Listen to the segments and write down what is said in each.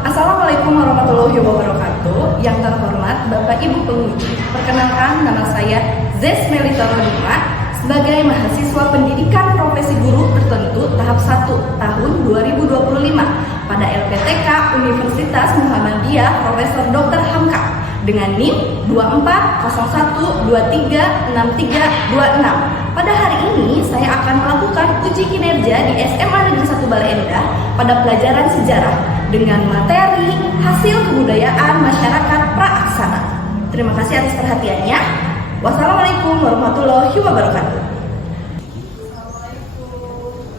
Assalamualaikum warahmatullahi wabarakatuh. Yang terhormat Bapak Ibu penguji, perkenalkan nama saya Zes Melita Nurma sebagai mahasiswa pendidikan profesi guru tertentu tahap 1 tahun 2025 pada LPTK Universitas Muhammadiyah Profesor Dr. Hamka dengan NIM 2401236326. Pada hari ini saya akan melakukan uji kinerja di SMA Negeri 1 Bale Endah pada pelajaran sejarah dengan materi hasil kebudayaan masyarakat praaksana. Terima kasih atas perhatiannya. Wassalamualaikum warahmatullahi wabarakatuh.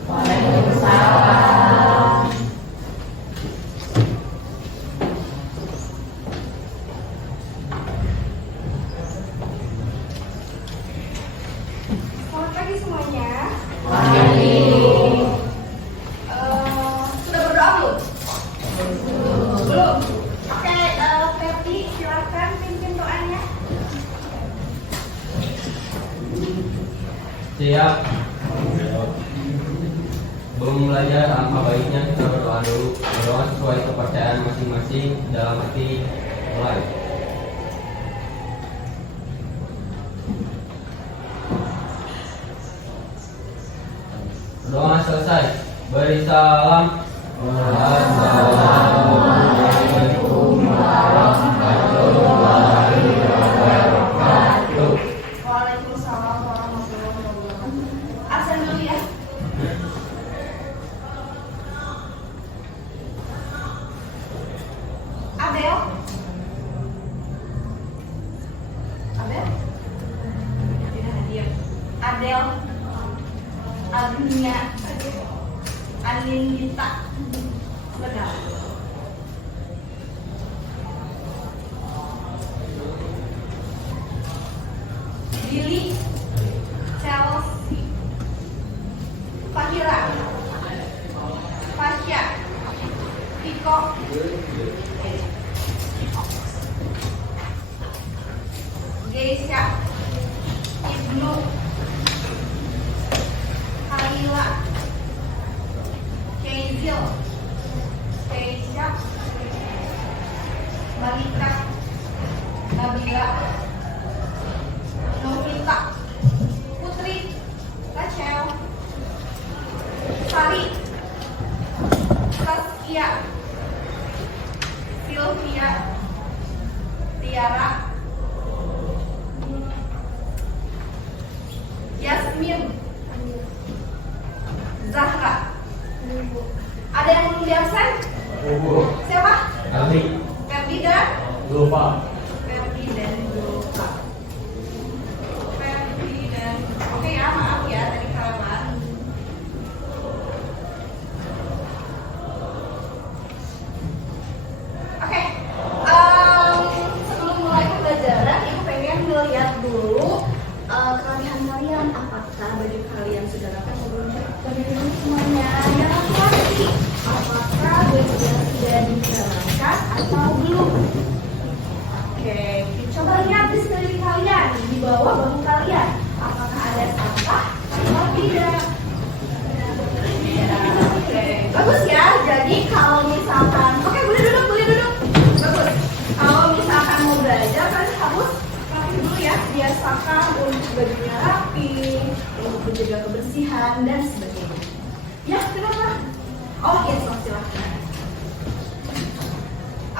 Waalaikumsalam. Selamat pagi semuanya. Pagi. Sudah berdoa belum? Belum. Oke, Feby silakan pimpin doanya. Siap. Belum belajar, alangkah baiknya kita berdoa dulu. Berdoa sesuai kepercayaan masing-masing. Dalam hati mulai. Doa selesai. Beri salam. Assalamualaikum warahmatullahi wabarakatuh. Waalaikumsalam warahmatullahi wabarakatuh. Absen dulu ya. Abel. Abel. Tidak hadir. Adel. Agnia. Anindita. Benar. Billy. Chelsea. Fahira. Fasya. Iko. Geisha. Ibnu. Halila. Keizil. Keisha. Malika. Nabila. Novita. Putri. Rachel. Sari. Saskia. Sylvia. Tiara. Yasmin. Zahra. Ada yang belum di absen? Siapa? Kali. Ferdi dan Lupa. Ferdi dan Zulfa. Ferdi dan oke ya, maaf ya tadi kelewat. Oke, sebelum mulai pembelajaran, ibu pengen melihat dulu kelebihan kalian. Apakah baju kalian sudah rapi atau belum? Baju kalian semuanya yang rapi. Apakah bajunya sudah dijalankan atau belum? Oke, coba lihat di sekeliling kalian, di bawah bahu kalian. Apakah ada sampah atau tidak? Oke, bagus ya. Jadi kalau misalkan, oke boleh duduk. Bagus. Kalau misalkan mau belajar, kalian harus rapi dulu ya. Biasakan untuk bajunya rapi, untuk menjaga kebersihan dan sebagainya. Ya, kenapa? Oh iya, silahkan.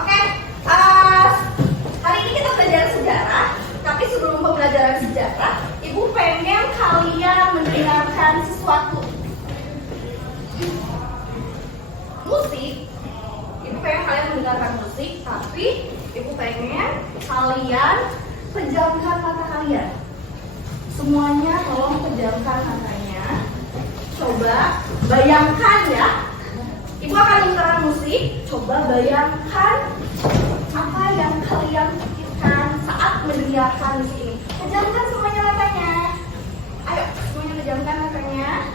Oke, hari ini kita belajar sejarah. Tapi sebelum pembelajaran sejarah, ibu pengen kalian mendengarkan sesuatu. Musik. Ibu pengen kalian mendengarkan musik, tapi ibu pengen kalian pejamkan mata kalian. Semuanya tolong pejamkan matanya. Coba bayangkan ya. Ibu akan memutarkan musik. Coba bayangkan apa yang kalian pikirkan saat mendengarkan musik ini. Pejamkan semuanya matanya. Ayo, semuanya pejamkan matanya.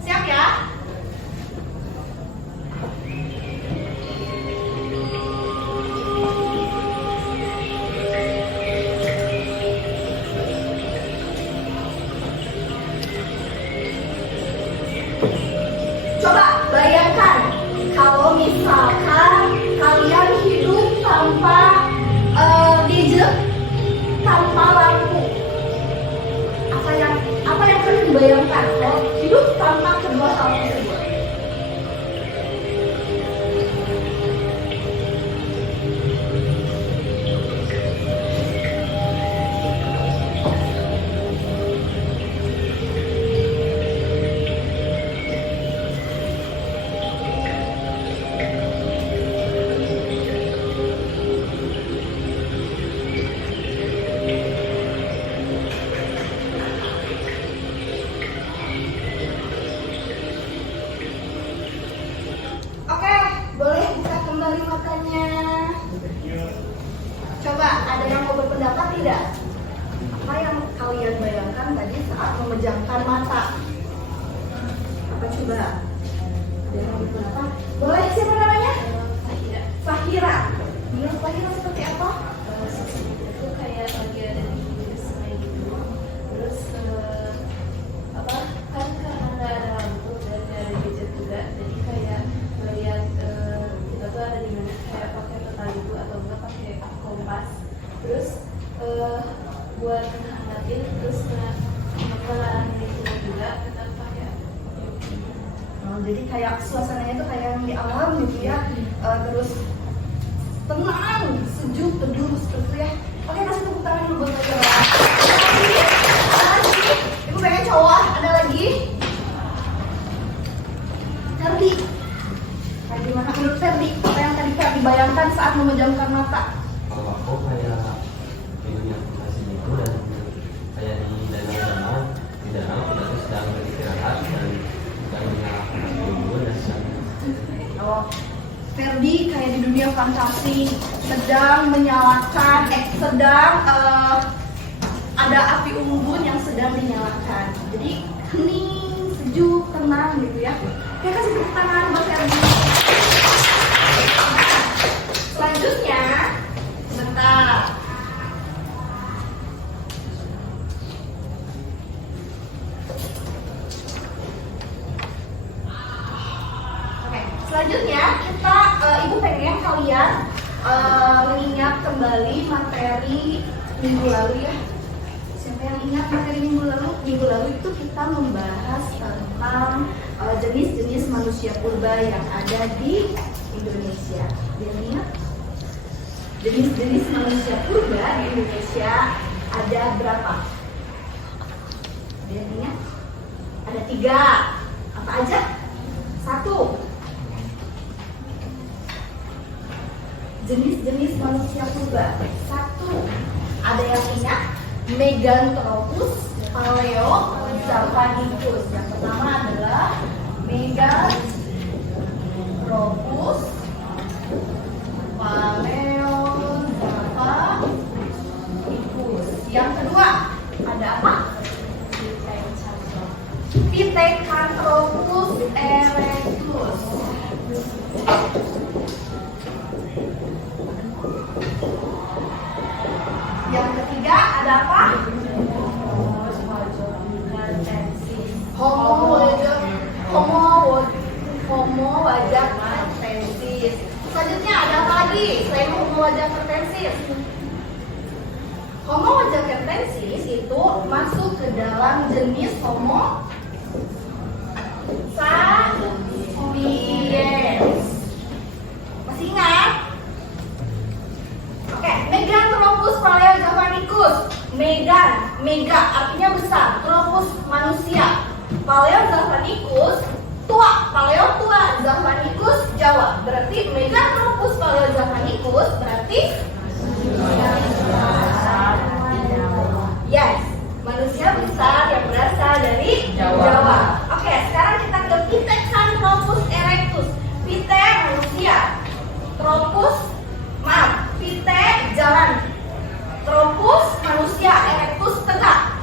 Siap ya? Coba bayangkan kalau misalkan terus buat hangatin, terus bakalan itu juga kita pakai. Jadi kayak suasananya tuh kayak yang di alam gitu ya. Terus tenang, sejuk, teduh seperti itu ya. Oke, kasih tepuk tangan dulu buat Kak Yola. Makasih. Ibu pengen cowok, ada lagi? Ferdi. Kayak gimana menurut Ferdi? Apa yang tadi Ferdi bayangkan saat memejamkan mata? Kalau aku kayak di dunia fantasi itu dan kayak di danau-danau kita tuh sedang beristirahat dan sedang menyalakan unggun dan Oh, Ferdi kayak di dunia fantasi sedang menyalakan, ada api unggun yang sedang dinyalakan. Jadi hening, sejuk, tenang gitu ya. Oke, kasih tepuk tangan buat Ferdi. Selanjutnya, bentar. Selanjutnya kita ibu pengen kalian mengingat kembali materi minggu lalu ya. Siapa yang ingat materi minggu lalu? Minggu lalu itu kita membahas tentang jenis-jenis manusia purba yang ada di Indonesia. Yang ingat? Jenis-jenis manusia purba di Indonesia ada berapa? Yang ingat? Ada 3. Apa aja? 1. Jenis-jenis manusia purba. 1. Ada yang ingat? Meganthropus, Paleozapanicus. Yang pertama adalah Meganthropus, Paleozapanicus. Yang kedua ada apa? Pithecanthropus erectus. Yang ketiga ada apa? Homo wajakensis. Selanjutnya ada apa lagi selain Homo wajakensis? Homo wajakensis itu masuk ke dalam jenis Homo sapiens. Masih ingat? Oke, Meganthropus Paleozapanicus. Mega artinya besar, tropus manusia. Paleozapanicus tua, paleo tua, Zapanicus Jawa. Berarti Meganthropus Paleozapanicus berarti yes, manusia besar yang berasal dari Jawa. Oke, sekarang kita ke Pithecanthropus erectus. Pithe manusia, Pithe jalan, Tropus manusia, erectus tegak.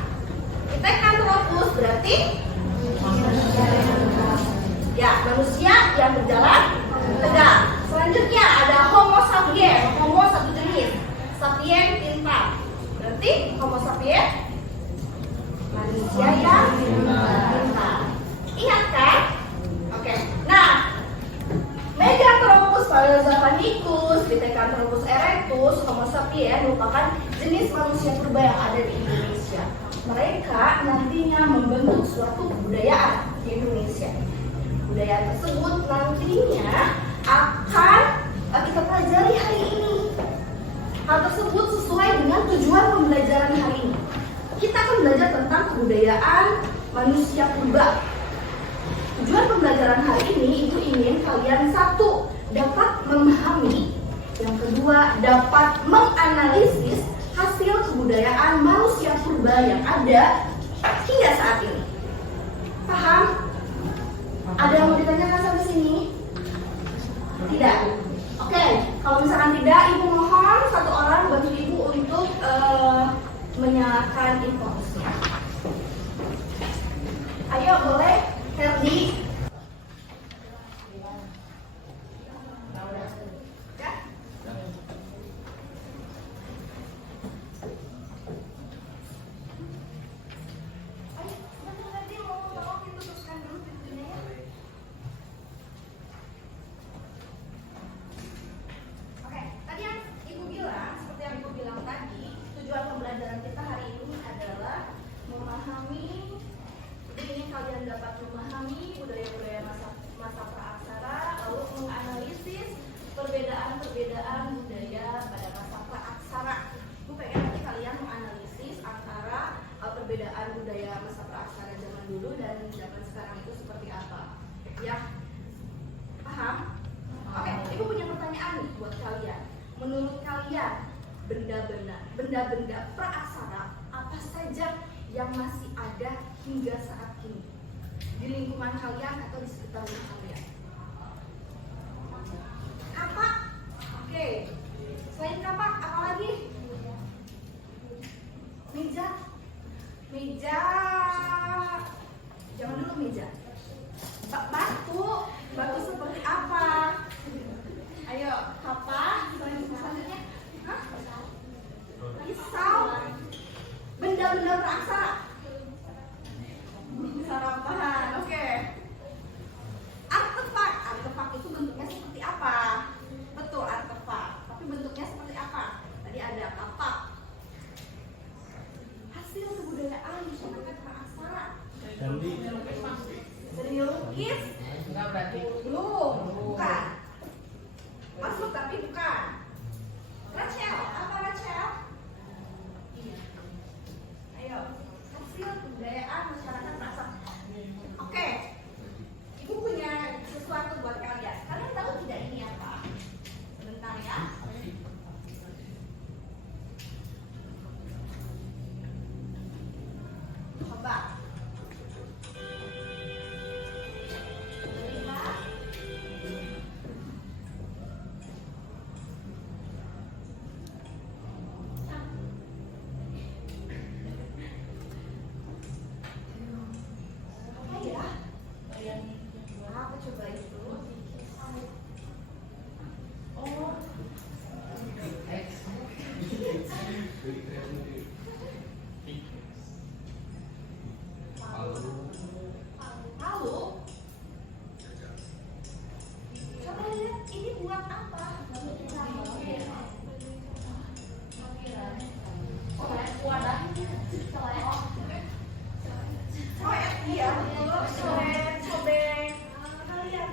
Pithecanthropus berarti ya manusia yang berjalan tegak. Selanjutnya ada Homo sapiens. Homo satu jenis, sapien pintar. Berarti Homo sapiens manusia yang pintar. Ingat kan? Oke. Nah, Meganthropus Paleozapanicus, Pithecanthropus erectus, Homo sapiens merupakan jenis manusia purba yang ada di Indonesia. Mereka nantinya membentuk suatu kebudayaan di Indonesia. Budaya tersebut nantinya akan kita pelajari hari ini. Hal tersebut sesuai dengan tujuan pembelajaran hari ini. Kita akan belajar tentang kebudayaan manusia purba. Tujuan pembelajaran hari ini itu ingin kalian 1. Dapat memahami, yang kedua dapat menganalisis hasil kebudayaan manusia purba yang ada hingga saat ini. Paham? Ada yang mau ditanyakan sampai sini? Tidak? Oke, kalau misalkan tidak, ibu mohon 1 orang bantu ibu untuk menyalakan infokusnya. Ayo, boleh? Ferdi. Tadi yang ibu bilang, seperti yang ibu bilang tadi, pertanyaan nih buat kalian. Menurut kalian, benda-benda praaksara apa saja yang masih ada hingga saat ini di lingkungan kalian atau di sekitar rumah kalian? Kapak, oke. Selain kapak, apa lagi? Meja. Jangan dulu meja. Batu seperti apa? Ayo, kapak. Selanjutnya, pisau. Benda-benda praaksara. Sarapan, oke. Artefak itu bentuknya seperti apa? Betul, artefak. Tapi bentuknya seperti apa? Tadi ada kapak. Hasil kebudayaan masyarakat praaksara. Seni lukis? Enggak berarti. Belum, bukan. Masuk tapi bukan. Rachel, apa Rachel? Ayo, hasil kebudayaan masyarakat praaksara. Oke, Ibu punya sesuatu buat kalian. Kalian tahu tidak ini apa? Sebentar ya. Coba. Lihat. Apa ya? Apa coba itu? Oh, palu. Coba lihat ini buat apa? Oh iya, betul. Cobek. Kalian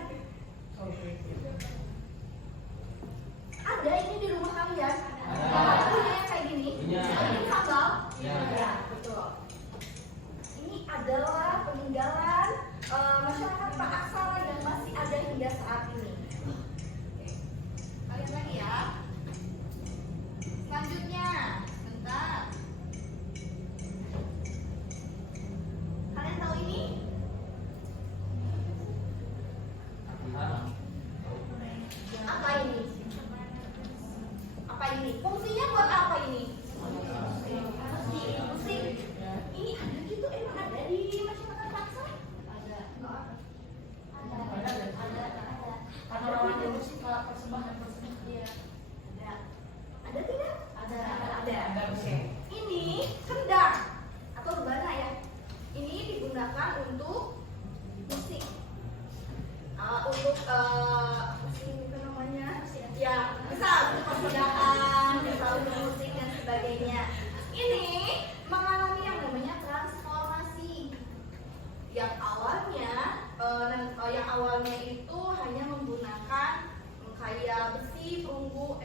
ada ini di rumah kalian? Punya yang kayak gini? Punya. Ini sambal? Ya. Betul. Ini adalah peninggalan masyarakat praaksara yang masih ada hingga saat ini. Oke. Kalian lagi ya. Selanjutnya, bentar. Kalian tahu ini? Apa ini? Apa ini? Fungsinya buat apa ini? Musik. Ini ada gitu, emang ada di masyarakat praaksara? Ada. Karena orang yang musik persembahan. Iya. Ada. Ada tidak? Ada. Ada. Oke. Ini kendang atau rebana ya. Ini digunakan untuk musik. Untuk apa namanya? Ya, bisa untuk perpindahan, bisa untuk musik dan sebagainya. Ini mengalami yang namanya transformasi. Yang awalnya itu hanya menggunakan kayak besi, perunggu,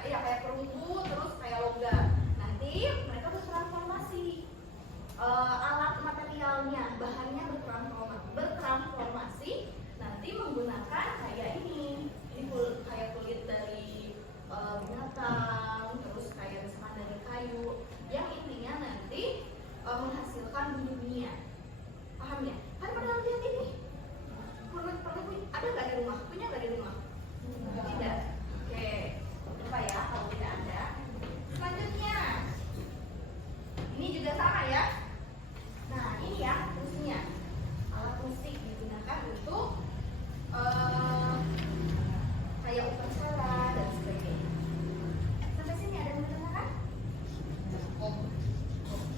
kayak perunggu, terus kayak logam. Nanti mereka bertransformasi. Alat materialnya, bahannya bertransformasi. Nanti menggunakan kayak ini kayak kulit dari binatang, terus kayak misalkan dari kayu, yang intinya nanti menghasilkan bunyi-bunyian. Paham ya? Kan pernah lihat ini? Pernah ada nggak di rumah? Punya nggak di rumah? Tidak. Oke, lupa ya kalau tidak ada. Selanjutnya, ini juga sama ya. Nah, ini ya fungsinya. Alat musik digunakan untuk kayak upacara dan sebagainya. Sampai sini ada yang menanyakan?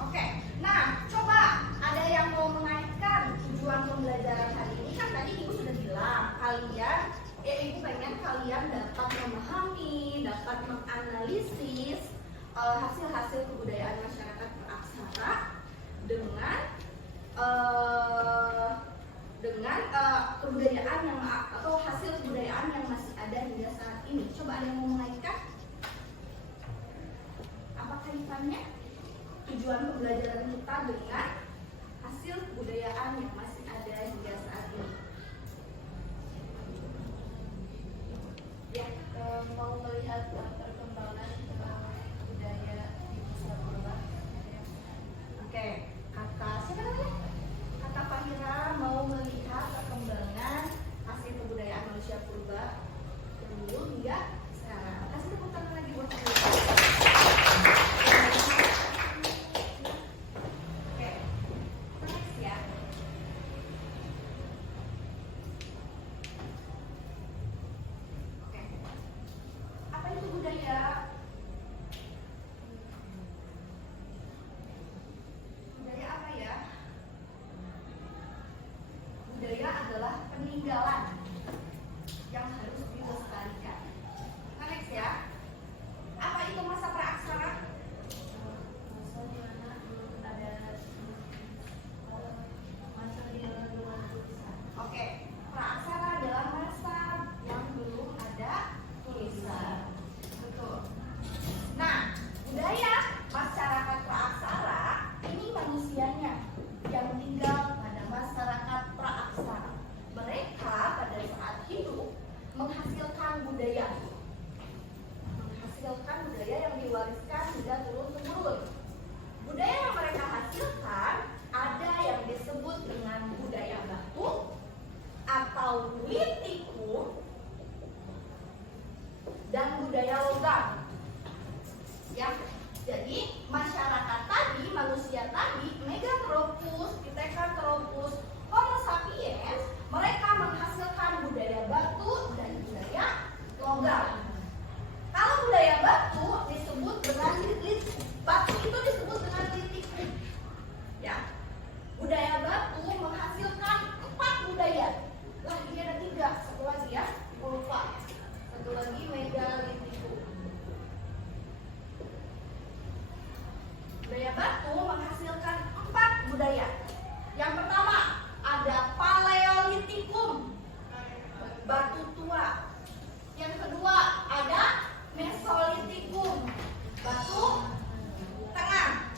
Oke. Nah, coba ada yang mau mengaitkan tujuan pembelajaran hari ini. Kan tadi Ibu sudah bilang Ibu pengen kalian dapat memahami, dapat menganalisis hasil-hasil kebudayaan masyarakat praaksara dengan kebudayaan yang atau hasil kebudayaan yang masih ada hingga saat ini. Coba ada yang mau mengaitkan? Apa kaitannya tujuan pembelajaran kita dengan hasil kebudayaan yang masih ada hingga saat ini? Ya, dan budaya logam. Ya, jadi masyarakat tadi, manusia tadi, Megathropus, Pithecanthropus, Homo sapiens, mereka menghasilkan budaya batu dan budaya logam. Kalau budaya batu disebut dengan batu itu disebut dengan litikum. Ya, budaya batu menghasilkan 4 budaya. Lah ini ada 3, satu lagi ya, lupa. Satu lagi megalitikum. Budaya batu menghasilkan 4 budaya. Yang pertama ada paleolitikum, batu tua. Yang kedua ada mesolitikum, batu tengah,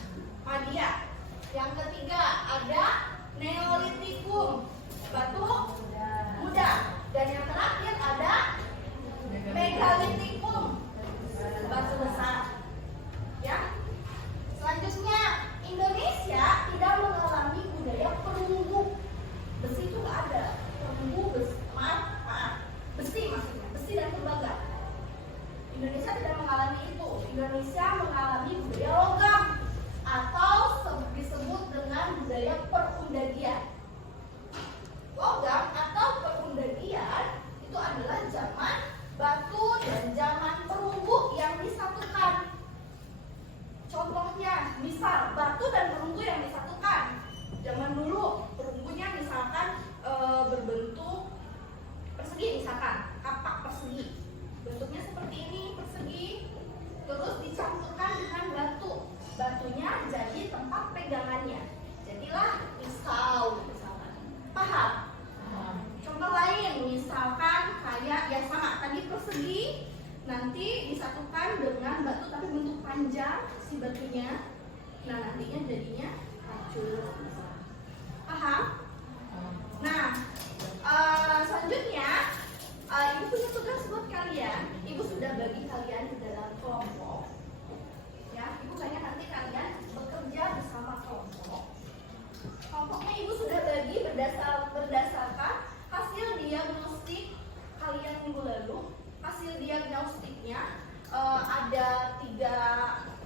Madia. Yang ketiga ada neolitikum, batu muda. Dan yang terakhir ada megalitikum, batu besar. Ya. Selanjutnya, Indonesia tidak mengalami budaya perunggu. Besi itu nggak ada. Perunggu, besi maksudnya, besi dan tembaga. Indonesia tidak mengalami itu. Indonesia mengalami budaya logam atau disebut dengan budaya perundagian. Logam atau perundagian itu adalah zaman batu dan zaman perunggu yang disatukan. Contohnya, misal batu dan perunggu yang disatukan. Zaman dulu perunggunya misalkan berbentuk persegi, misalkan kapak persegi. Bentuknya seperti ini, persegi. Terus dicampurkan dengan batu. Batunya jadi tempat pegangannya. Jadilah pisau misalkan. Paham? Contoh lain, misalkan kayak ya sama tadi persegi, nanti disatukan dengan batu tapi bentuk panjang si batunya. Nah nantinya jadinya racun. Paham? Nah selanjutnya ibu punya tugas buat kalian. Ibu sudah bagi kalian ke dalam kelompok. Ya, ibu kayaknya nanti kalian bekerja bersama kelompok. Kelompoknya ibu sudah bagi berdasarkan hasil diagnostik kalian minggu lalu. Hasil diagnostiknya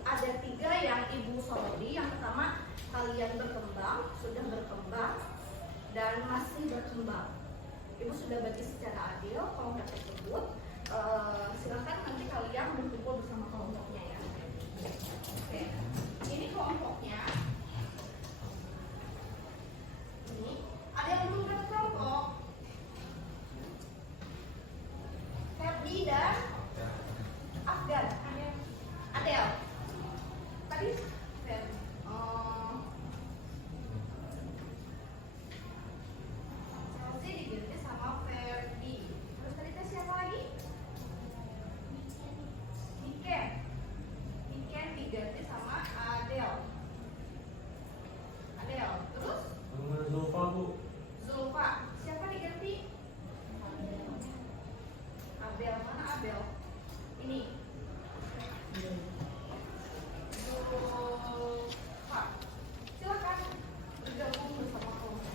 ada tiga yang ibu soroti. Yang pertama, kalian berkembang, sudah berkembang dan masih berkembang. Ibu sudah bagi secara adil kelompok tersebut. Silakan nanti kalian berkumpul bersama kelompoknya ya. Oke, ini kelompoknya. Ini ada yang belum dapat kelompok. Ferdi dan Afgan. Adel. Tadi Ferdi. Chelsea diganti sama Ferdi. Terus tadi tes siapa lagi? Niken. Niken diganti sama Adel. Adel. Terus? Zulfa, Bu. Zulfa. Siapa diganti? Abel, mana Abel? Ini. Zulfa. Silakan bergabung bersama kelompok.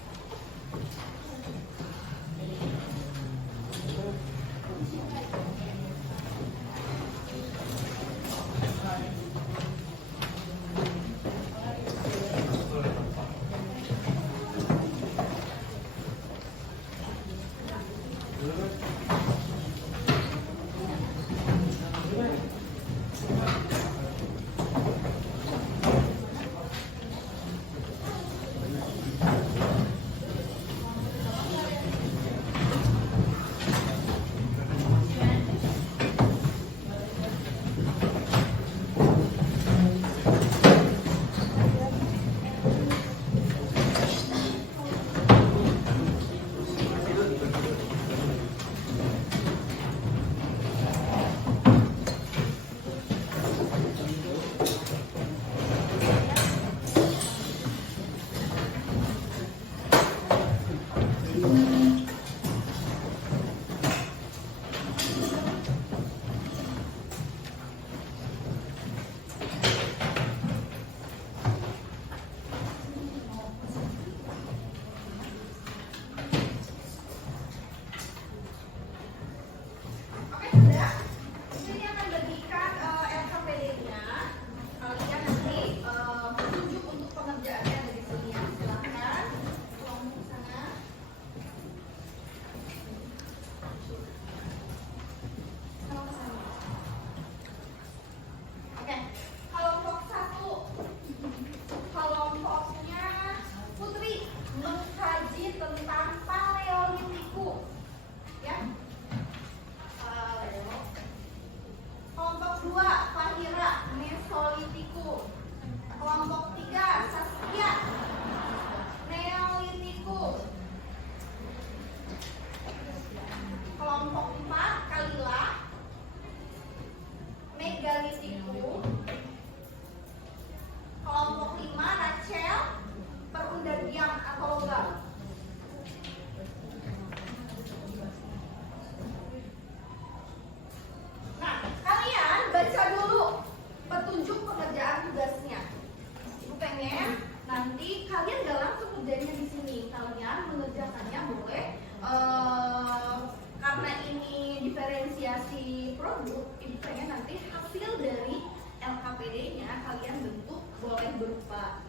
Ibu pengen nanti hasil dari LKPD-nya kalian bentuk boleh berupa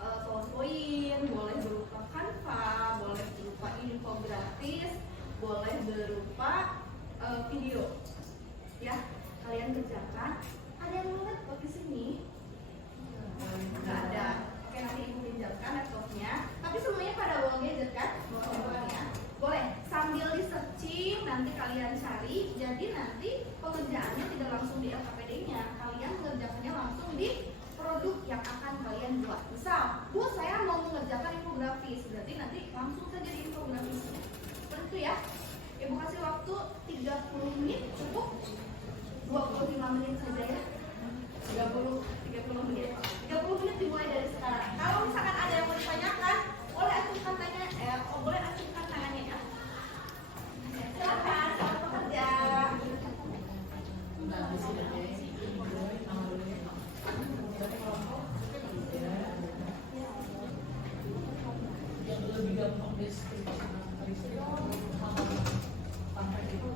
PowerPoint, boleh berupa Canva, boleh berupa infografis, boleh berupa video. Ya, kalian kerjakan. Ada yang mau laptop di sini? Nggak ada. Oke, nanti ibu pinjamkan laptopnya. Tapi semuanya pada bawa gadget kan? Bawa. Boleh sambil di searching nanti kalian cari. Jadi nanti pekerjaannya tidak langsung di LKPD-nya, kalian mengerjakannya langsung di produk yang akan kalian buat. Misal, Bu, saya mau mengerjakan infografis, berarti nanti langsung saja di infografisnya. Seperti itu ya. Ibu kasih waktu 30 menit cukup. 25 menit saja ya. 30 menit. 30 menit dimulai dari sekarang. Kalau misalkan ada yang mau ditanyakan, boleh acungkan boleh acungkan tangannya ya. Silakan, selamat bekerja. Yang lebih gampang deskripsi sampai itu.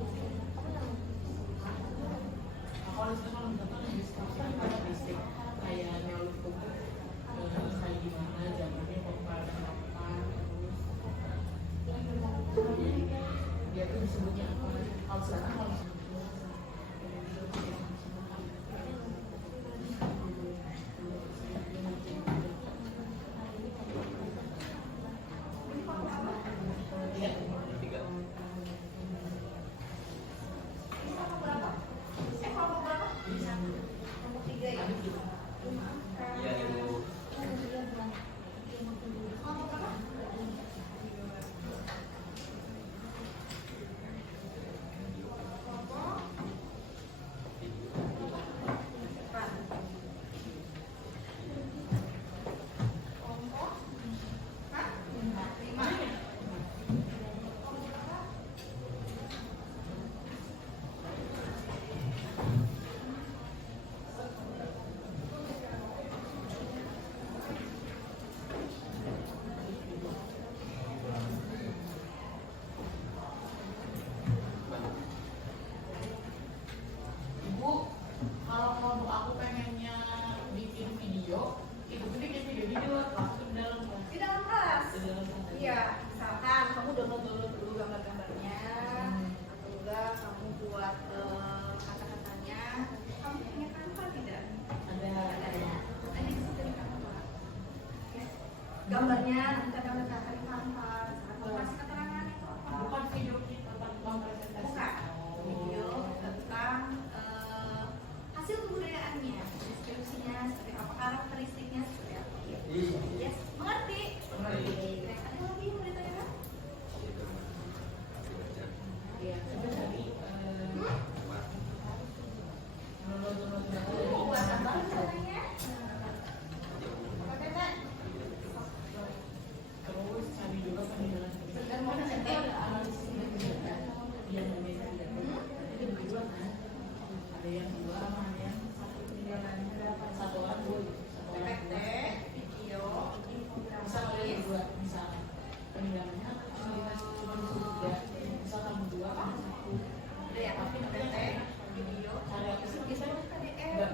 Kalau misalkan deskripsi ada basic kayak neolithic, kayak gimana zamannya peperangan apa, terus dia tuh disebutnya apa? Kalau sekarang kalau Iya Ibu. Ibu, kalau kelompok aku pengennya bikin video, itu bikin video langsung dalam kelas. Di dalam kelas. Di dalam kelas. Iya, misalkan kamu download dulu gambar-gambarnya, atau enggak kamu buat kata-katanya. Kamu punya Canva tidak? Ada. Ada di situ di Canva. Ya. Gambarnya nanti kita kata di Canva. Misalkan kamu kasih keterangan itu apa? Bukan video kita tentang presentasi. Bukan. Video tentang hasil kebudayaannya, deskripsinya seperti apa, karakteristiknya seperti apa. Yes, mengerti? Mengerti. Ada lagi yang mau ditanyakan? Iya, itu tadi Buat apa misalnya? Oke, Teh. terus cari juga penilaian Dan mau nanti ada analisis kegiatan yang berbeda ada dua kan, ada yang dua sama ada yang satu penilaiannya berapa, satu orang dua gitu, satu orang PPT, dua. video, Bisa kalian infografis. dua, bisa penilaiannya cuma disuruh tiga, bisa kamu dua kan satu. Udah ya, tapi PPT, video, Cari apa sih? bisa PDF. Nggak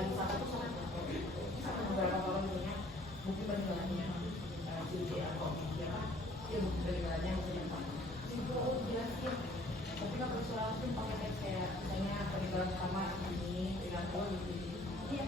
pariwisata itu sangat cocok. Karena beberapa orang punya bukti peninggalannya, CD atau ya bukti peninggalannya mungkin yang sama. Itu jelasin. Tapi nggak perlu langsung pakai teks kayak misalnya peninggalan pertama ini, peninggalan kedua gitu. Iya.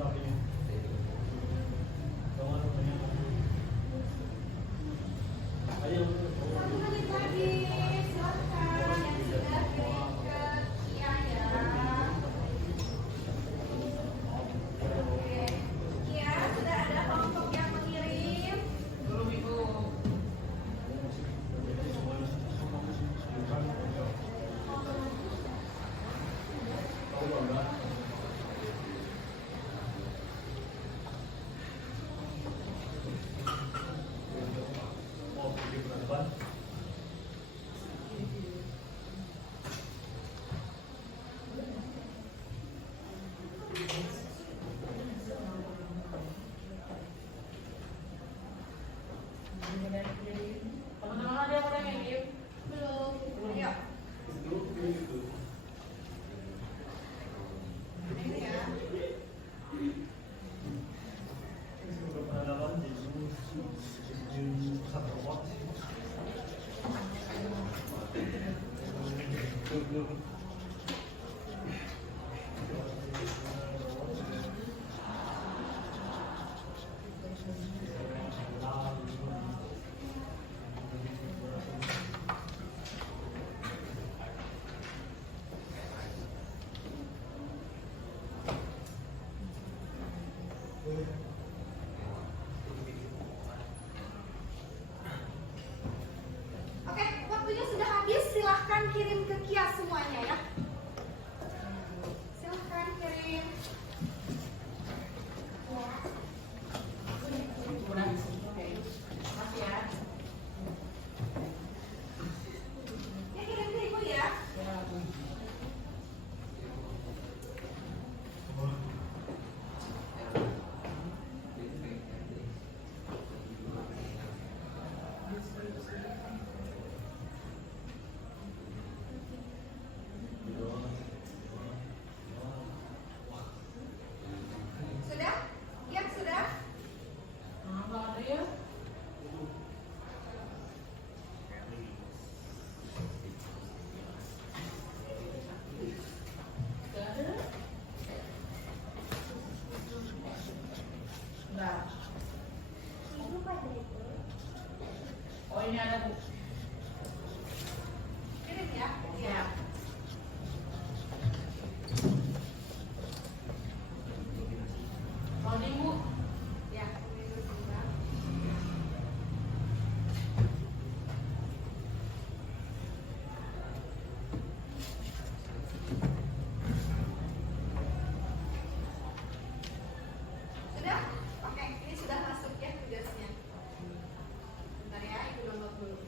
Satu menit lagi, silakan yang sudah kirim ke Kia ya. Oke, Kia sudah ada kelompok yang mengirim. Belum ibu. Teman-teman ada yang udah ngirim? Belum. Ayo. Ini ya. Oke, waktunya sudah habis. Silahkan kirim ke Kia semuanya ya. Silahkan kirim. Udah. Oke. Makasih ya. Ya kirim ke Ibu ya. Ya, Bu. Sudah? Ya sudah. Nggak ada ya? Nggak ada. Nggak. Oh ini ada Bu. Kirim ya. Ya. Loading Bu. Ya, kirim sebentar. Sudah? Oke, ini sudah masuk ya tugasnya. Bentar ya, Ibu download dulu.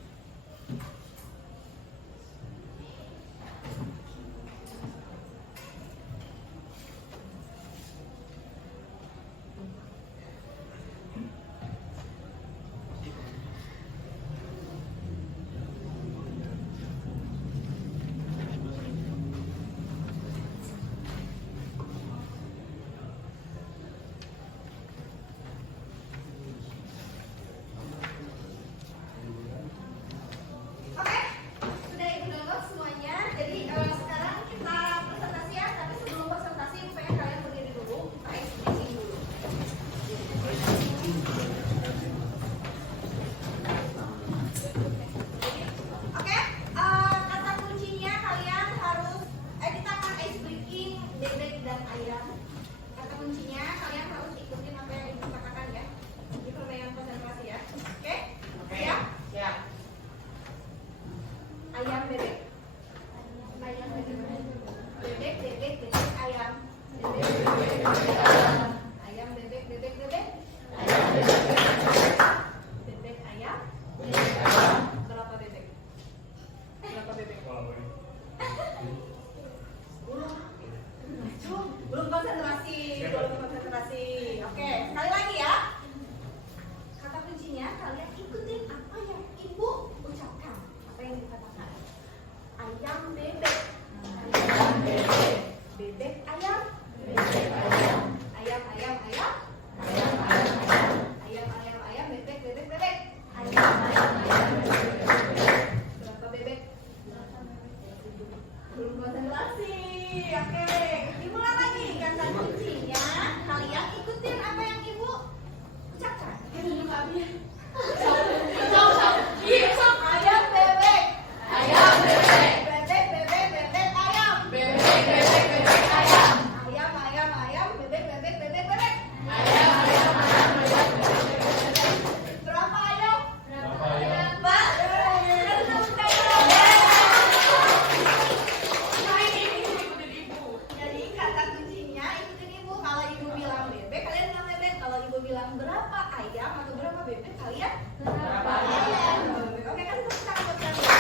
ayam, berapa ayam atau berapa bebek kalian? Berapa ayam? Oke, kan tepuk tangan buat kalian.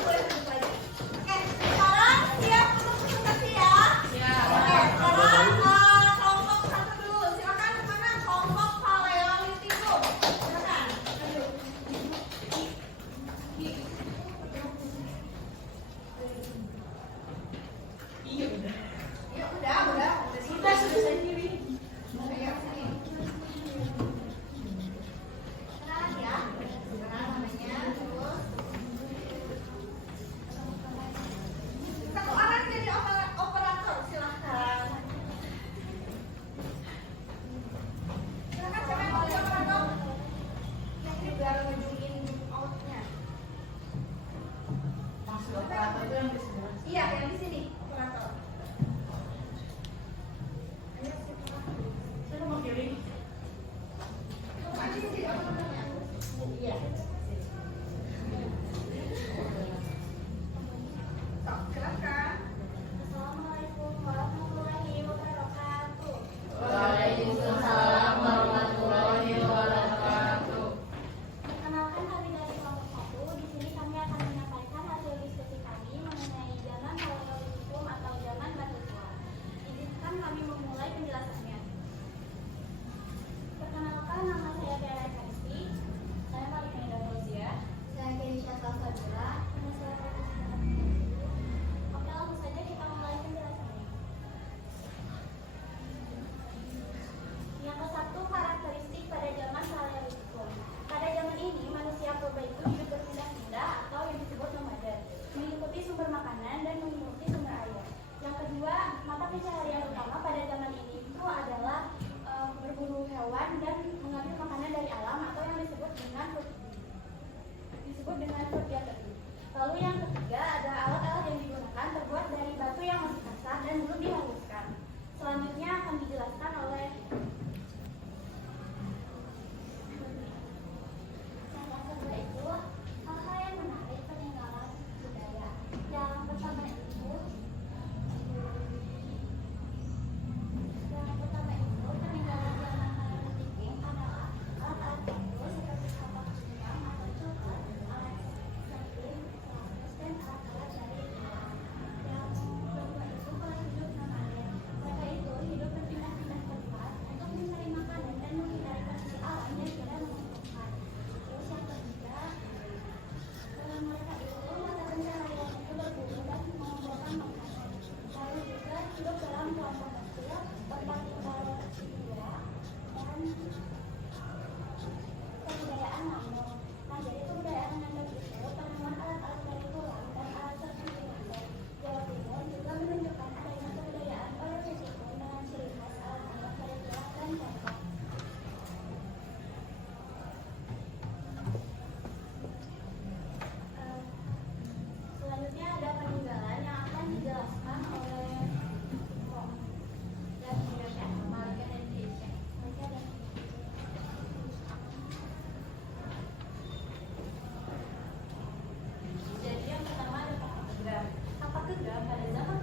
Boleh duduk lagi. Oke, sekarang siap untuk presentasi ya. Oke, sekarang kelompok satu dulu. Silakan kemana? Kelompok Paleolitikum. Silakan. Iya udah. Ya udah. Sudah saya kiri. Ayo sini. Kenalan ya. Kenalan namanya terus. Satu orang jadi operator, silahkan. Silakan siapa yang mau jadi operator? Yang ini biar ngejungin outnya. Masuk operator itu yang di sebelah. Iya, yang di sini operator. Ayo siapa? Saya mau kiri. Di sini operatornya. Iya. Sok, silakan. Assalamualaikum warahmatullahi wabarakatuh. Waalaikumsalam warahmatullahi wabarakatuh. Perkenalkan kami dari kelompok 1. Di sini kami akan menyampaikan hasil diskusi kami mengenai zaman Paleolitikum atau zaman batu tua. Izinkan kami memulai penjelasannya. Perkenalkan, nama saya Bella Kansi. Saya Malika Indah Fauzia. Saya Kenisha Salsabila. Nama saya Fauzia. Oke, langsung saja kita mulai penjelasannya. Yang ke-1, karakteristik pada zaman Paleolitikum. Pada zaman ini, manusia purba itu hidup berpindah-pindah atau yang disebut nomaden, mengikuti sumber makanan dan mengikuti sumber air. Yang kedua, mata pencaharian utama pada zaman ini itu adalah berburu hewan dan mengambil makanan dari alam atau yang disebut dengan food gathering. Lalu yang ketiga, ada alat-alat yang digunakan terbuat dari batu yang masih kasar dan belum dihaluskan. Selanjutnya akan dijelaskan oleh yang kedua itu hal-hal yang menarik peninggalan budaya. Yang pertama itu peninggalan zaman Paleolitikum adalah alat-alat batu seperti kapak pinggang atau coklat, alat serping, lapis, dan alat-alat dari alam. Yang kedua itu pola hidup nomaden. Mereka itu hidup berpindah-pindah tempat untuk mencari makanan dan menghindari kondisi alam yang tidak menguntungkan. Terus yang ketiga, mereka itu mata pencaharian itu berburu dan mengumpulkan makanan. Lalu juga hidup dalam kelompok kecil, tempat tinggal dua, dan kebudayaan Nano. Nah, jadi kebudayaan Nano itu penemuan alat-alat dari tulang dan alat serping di Nano, Jawa Timur juga menunjukkan adanya kebudayaan Paleolitikum dengan ciri khas alat-alat dari tulang dan tongkat. Selanjutnya ada peninggalan yang akan dijelaskan oleh Kong dan Indonesia, Malika dan Indonesia. Jadi yang pertama ada tapak genggam. Tapak genggam pada zaman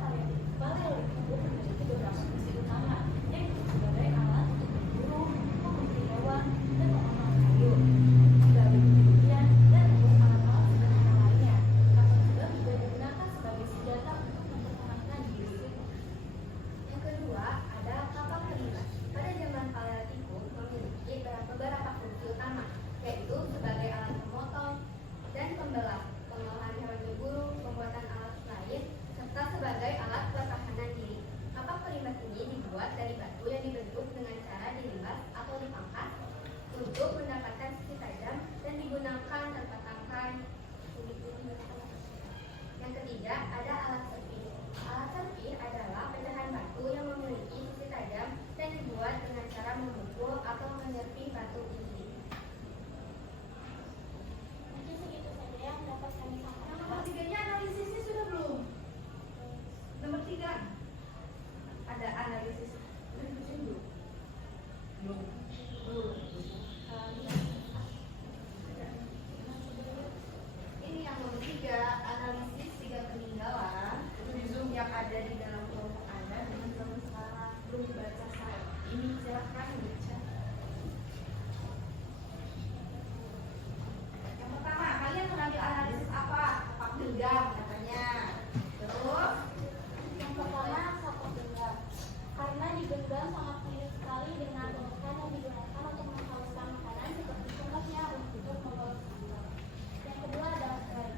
Paleolitikum memiliki beberapa fungsi utama, yaitu sebagai alat untuk berburu, mengusir hewan, dan mengolah kayu, menggali kemudian, dan untuk alat-alat sederhana lainnya. Tapak genggam juga digunakan sebagai senjata untuk mempertahankan diri. Yang kedua, ada kapak pengingat. Pada zaman Paleolitikum memiliki beberapa fungsi utama, yaitu sebagai alat memotong dan pembelah, pengolahan hewan berburu, pembuatan alat lain, serta sebagai alat pertahanan diri. Kapak pengingat ini dibuat dari batu yang dibentuk dengan cara dilimbas atau dipangkas untuk mendapatkan sisi tajam dan digunakan tanpa tangkai. Yang ketiga, ada alat serping. Alat serping adalah pecahan batu yang memiliki sisi tajam dan dibuat dengan cara memukul atau menyerping batu tinggi. Mungkin segitu saja yang dapat kami sampaikan. Nomor 3-nya analisisnya sudah belum? Nomor 3 ada analisis. Silakan dibaca. Yang pertama, kalian mengambil analisis apa? Sepak genggam katanya. Terus, Yang pertama, sepak genggam. Karena digenggam sangat mirip sekali dengan gerakan yang digunakan untuk menghaluskan makanan seperti contohnya untuk membawa sambal. Yang kedua adalah strike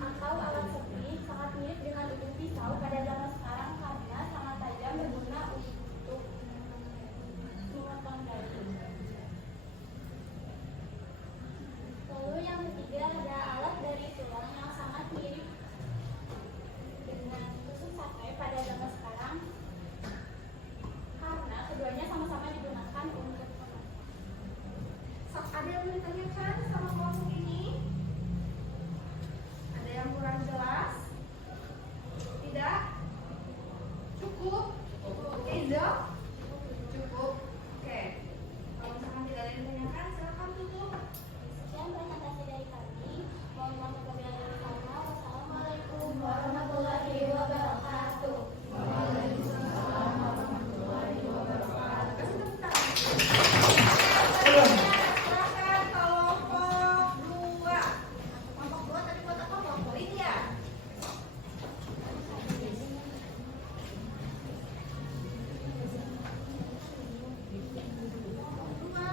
atau alat sepi, sangat mirip dengan ujung pisau pada zaman sekarang karena sangat tajam berguna untuk memotong daging. Lalu yang ketiga ada alat dari tulang yang sangat mirip dengan tusuk sate pada zaman sekarang karena keduanya sama-sama digunakan untuk memasak. sok ada yang mau ditanyakan sama kelompok ini? Ada yang kurang jelas? Tidak? Cukup? Oke, Dok? Cukup? Oke. Kalau misalkan tidak ada yang ditanyakan, silakan tutup. Sekian presentasi dari kami. Mohon maaf apabila ada salah. Wassalamualaikum warahmatullahi wabarakatuh. Kasih tepuk tangan. Silakan kelompok 2. Kelompok 2 tadi buat apa? Favorit ya? Dua.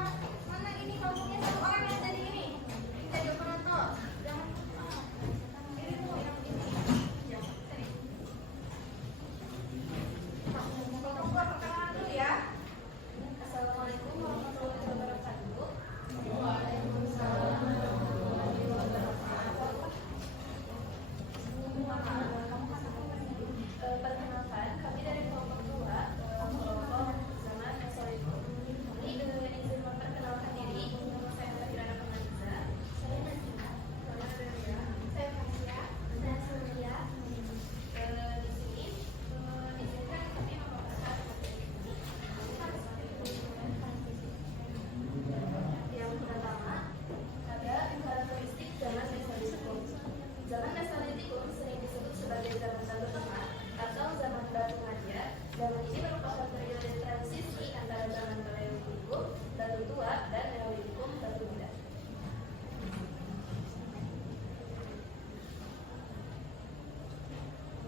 Mana ini kelompoknya? Satu orang yang tadi ini. Ini jadi operator. Jangan ini dulu yang ini. Ya, sini. Kelompok 2 perkenalan dulu ya. Assalamualaikum warahmatullahi wabarakatuh. Perkenalkan, kami dari kelompok 2, kelompok zaman Mesolitikum. Ini izin memperkenalkan diri. Nama saya adalah Kirana Penganiza. Saya Nazina. Saya Delia. Saya Fasya. Saya Surya. Di sini izinkan kami memaparkan materi ini. Yang pertama ada karakteristik zaman Mesolitikum. Zaman Mesolitikum sering disebut sebagai zaman Batu Tengah atau zaman Batu Maja. Zaman ini merupakan periode transisi antara zaman Paleolitikum, Batu Tua, dan Neolitikum, Batu Muda.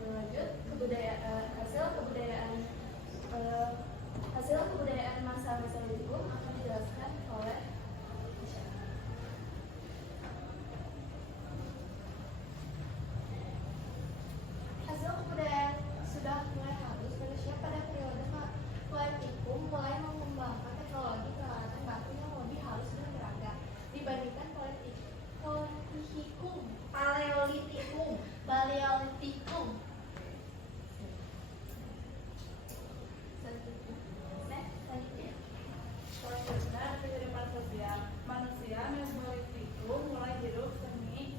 Lanjut, hasil kebudayaan masa Mesolitikum akan dijelaskan oleh Hasil kebudayaan sudah mulai halus. Manusia pada periode Paleolitikum mulai mengembangkan teknologi peralatan batu yang lebih halus dan beragam dibandingkan Paleolitikum. Paleolitikum. Selanjutnya ada kehidupan sosial. Manusia Mesolitikum mulai hidup semi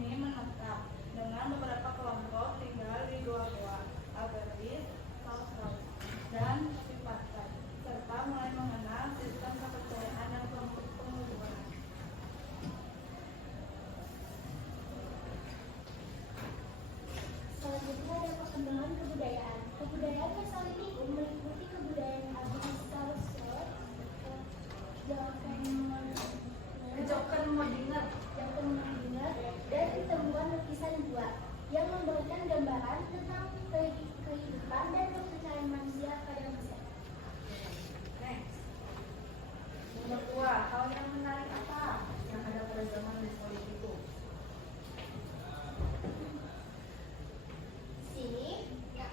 menetap dengan beberapa kelompok tinggal di gua-gua, agraris, kaus-kaus, dan tepi pantai, serta mulai mengenal sistem kepercayaan dan penguburan. Selanjutnya ada perkembangan kebudayaan. Kebudayaan Mesolitikum meliputi kebudayaan administrator, Joker Modinger. dan temuan lukisan gua yang memberikan gambaran tentang kehidupan dan kepercayaan manusia pada masa itu. Next. Nomor 2, hal yang menarik apa yang ada pada zaman Mesolitikum? Sini yang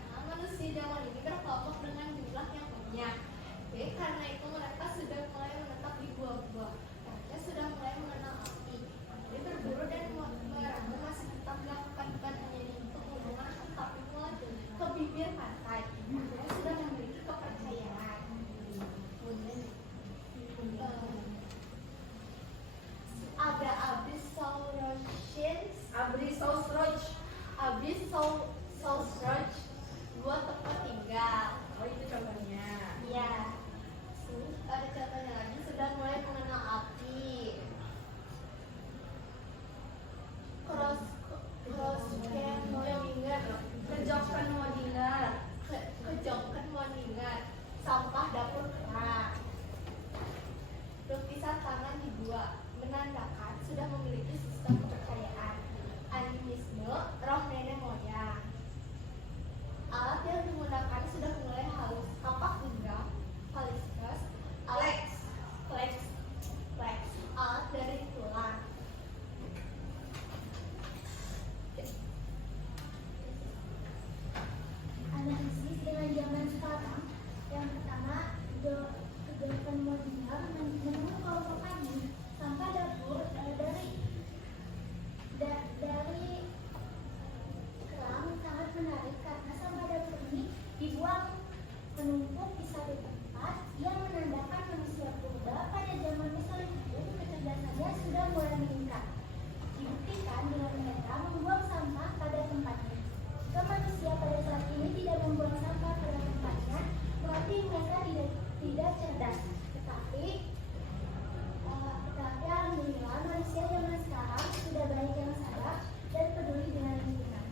sekarang menunggu kelompok kami. Sampah dapur dari kerang sangat menarik karena sampah dapur ini dibuang menumpuk di satu tempat yang menandakan manusia purba pada zaman Mesolitikum kecerdasannya sudah mulai meningkat. Dibuktikan dengan mereka membuang sampah pada tempatnya. Jika manusia pada saat ini tidak membuang sampah pada tempatnya, berarti mereka tidak cerdas. Tetapi alhamdulillah manusia zaman sekarang sudah banyak yang sadar dan peduli dengan lingkungan.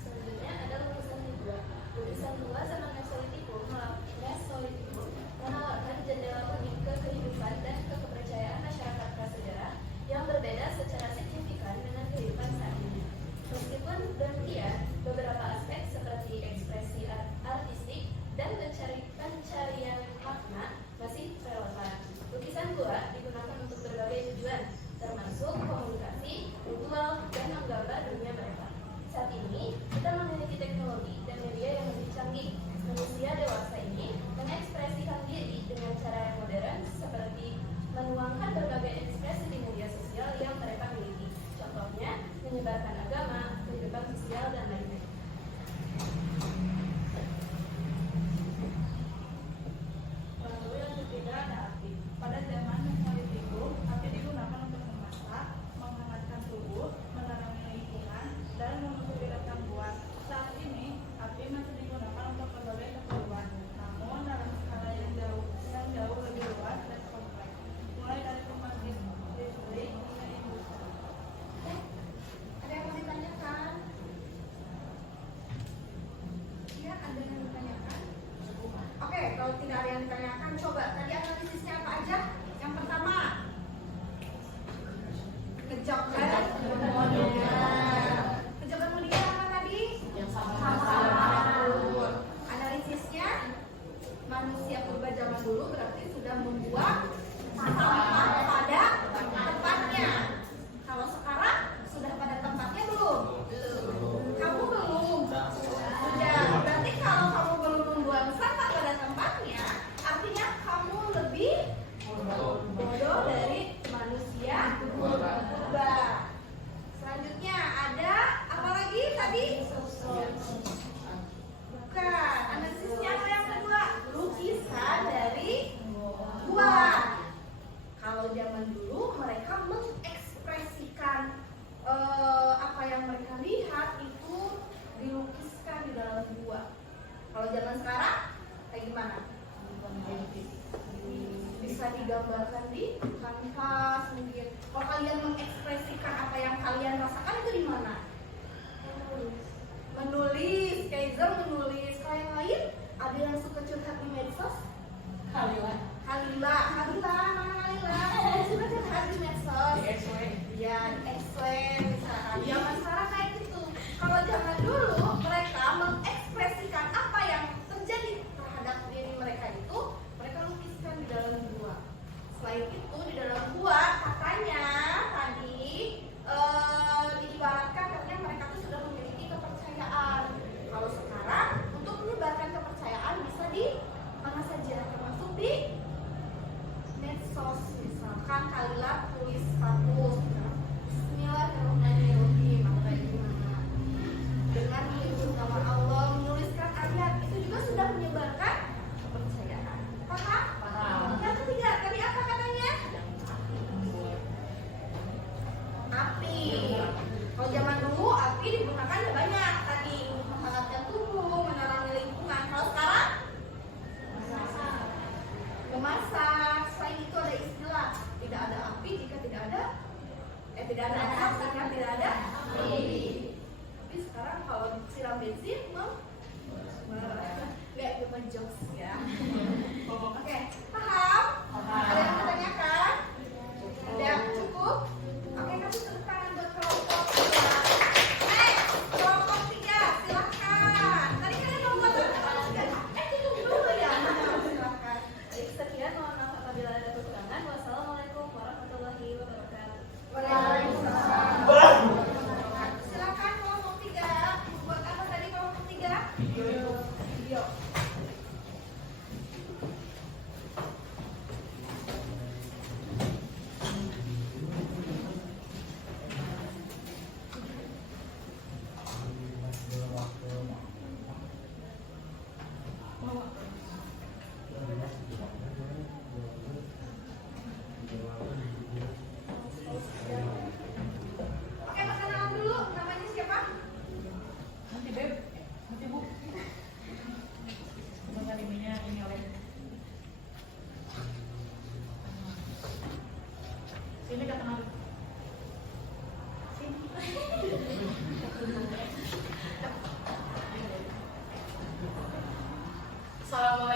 Selanjutnya ada lukisan kedua. Lukisan dua zaman Mesolitikum menawarkan jendela unik ke kehidupan dan ke kepercayaan masyarakat prasejarah yang berbeda secara signifikan dengan kehidupan saat ini. Meskipun demikian, beberapa aspek seperti ekspresi artistik dan pencarian makna masih relevan. Lukisan gua digunakan untuk berbagai tujuan, termasuk komunikasi, ritual, dan menggambar dunia mereka. Saat ini, kita memiliki teknologi dan media yang lebih canggih. Manusia dewasa ini mengekspresikan diri dengan cara yang modern, seperti menuangkan berbagai ekspresi di media sosial yang mereka miliki. Contohnya, menyebarkan agama, kehidupan sosial, dan lain-lain. Lalu yang ketiga ada api. Pada zaman Mesolitikum, api digunakan untuk memasak, menghangatkan tubuh, menerangi lingkungan, dan memperlihatkan buah. Saat ini, api masih digunakan untuk berbagai keperluan, namun dalam skala yang jauh lebih luas dan kompleks, mulai dari pembangkit listrik hingga industri. Ada yang mau ditanyakan? Ya, ada yang ditanyakan? Oke, kalau tidak ada yang ditanyakan, coba tadi analisisnya apa aja? Yang pertama, kejauh dan kejauh kemudian apa tadi? Sama. Analisisnya, manusia purba zaman dulu berarti sudah membuang sampah pada tempatnya. Kalau sekarang sudah pada tempatnya belum? Kamu belum? Sudah. Berarti kalau kamu belum membuang sampah pada tempatnya, artinya kamu lebih bodoh dari manusia purba. Selanjutnya ada apa lagi tadi? Bukan. Analisisnya apa yang kedua? Lukisan dari gua. Kalau zaman dulu mereka mengekspresikan apa yang mereka lihat itu dilukiskan di dalam gua. Kalau zaman sekarang kayak gimana? Bisa digambarkan di kanvas mungkin. Kalau kalian mengekspresikan apa yang kalian rasakan itu di mana? Menulis, Kaiser menulis. Kalau yang lain ada yang suka curhat di medsos? Kalila, mana Kalila? Suka curhat di medsos. Ya, di X-Way misalkan. Zaman sekarang kayak gitu. Kalau zaman dulu mereka mengekspresikan apa yang terjadi terhadap diri mereka itu, mereka lukiskan di dalam gua. Selain itu di dalam gua katanya tadi diibaratkan katanya mereka tuh sudah memiliki kepercayaan. Kalau sekarang untuk menyebarkan kepercayaan bisa di mana saja, termasuk di medsos. Misalkan Kalila tulis status Bismillahirrahmanirrahim apa gimana dengan menyebut nama Allah, menuliskan ayat, itu juga sudah menyebarkan kepercayaan. Paham? Yang ketiga tadi apa katanya?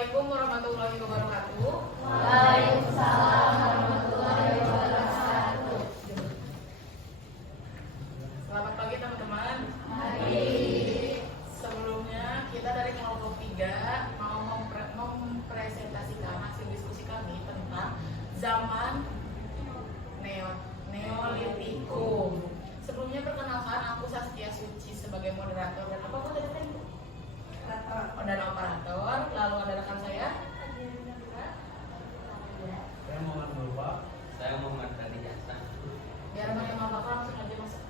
Assalamualaikum warahmatullahi wabarakatuh. Waalaikumsalam warahmatullahi wabarakatuh. Selamat pagi teman-teman. Mari. Sebelumnya kita dari kelompok 3 mau mempresentasikan hasil diskusi kami tentang zaman Neolitikum. Sebelumnya perkenalkan, aku Saskia Suci sebagai moderator dan apa tadi Bu? Dan operator. Lalu ada rekan saya. Saya Muhammad Nurba. Saya Muhammad Rani Jasa. Biar banyak bakal langsung aja masuk.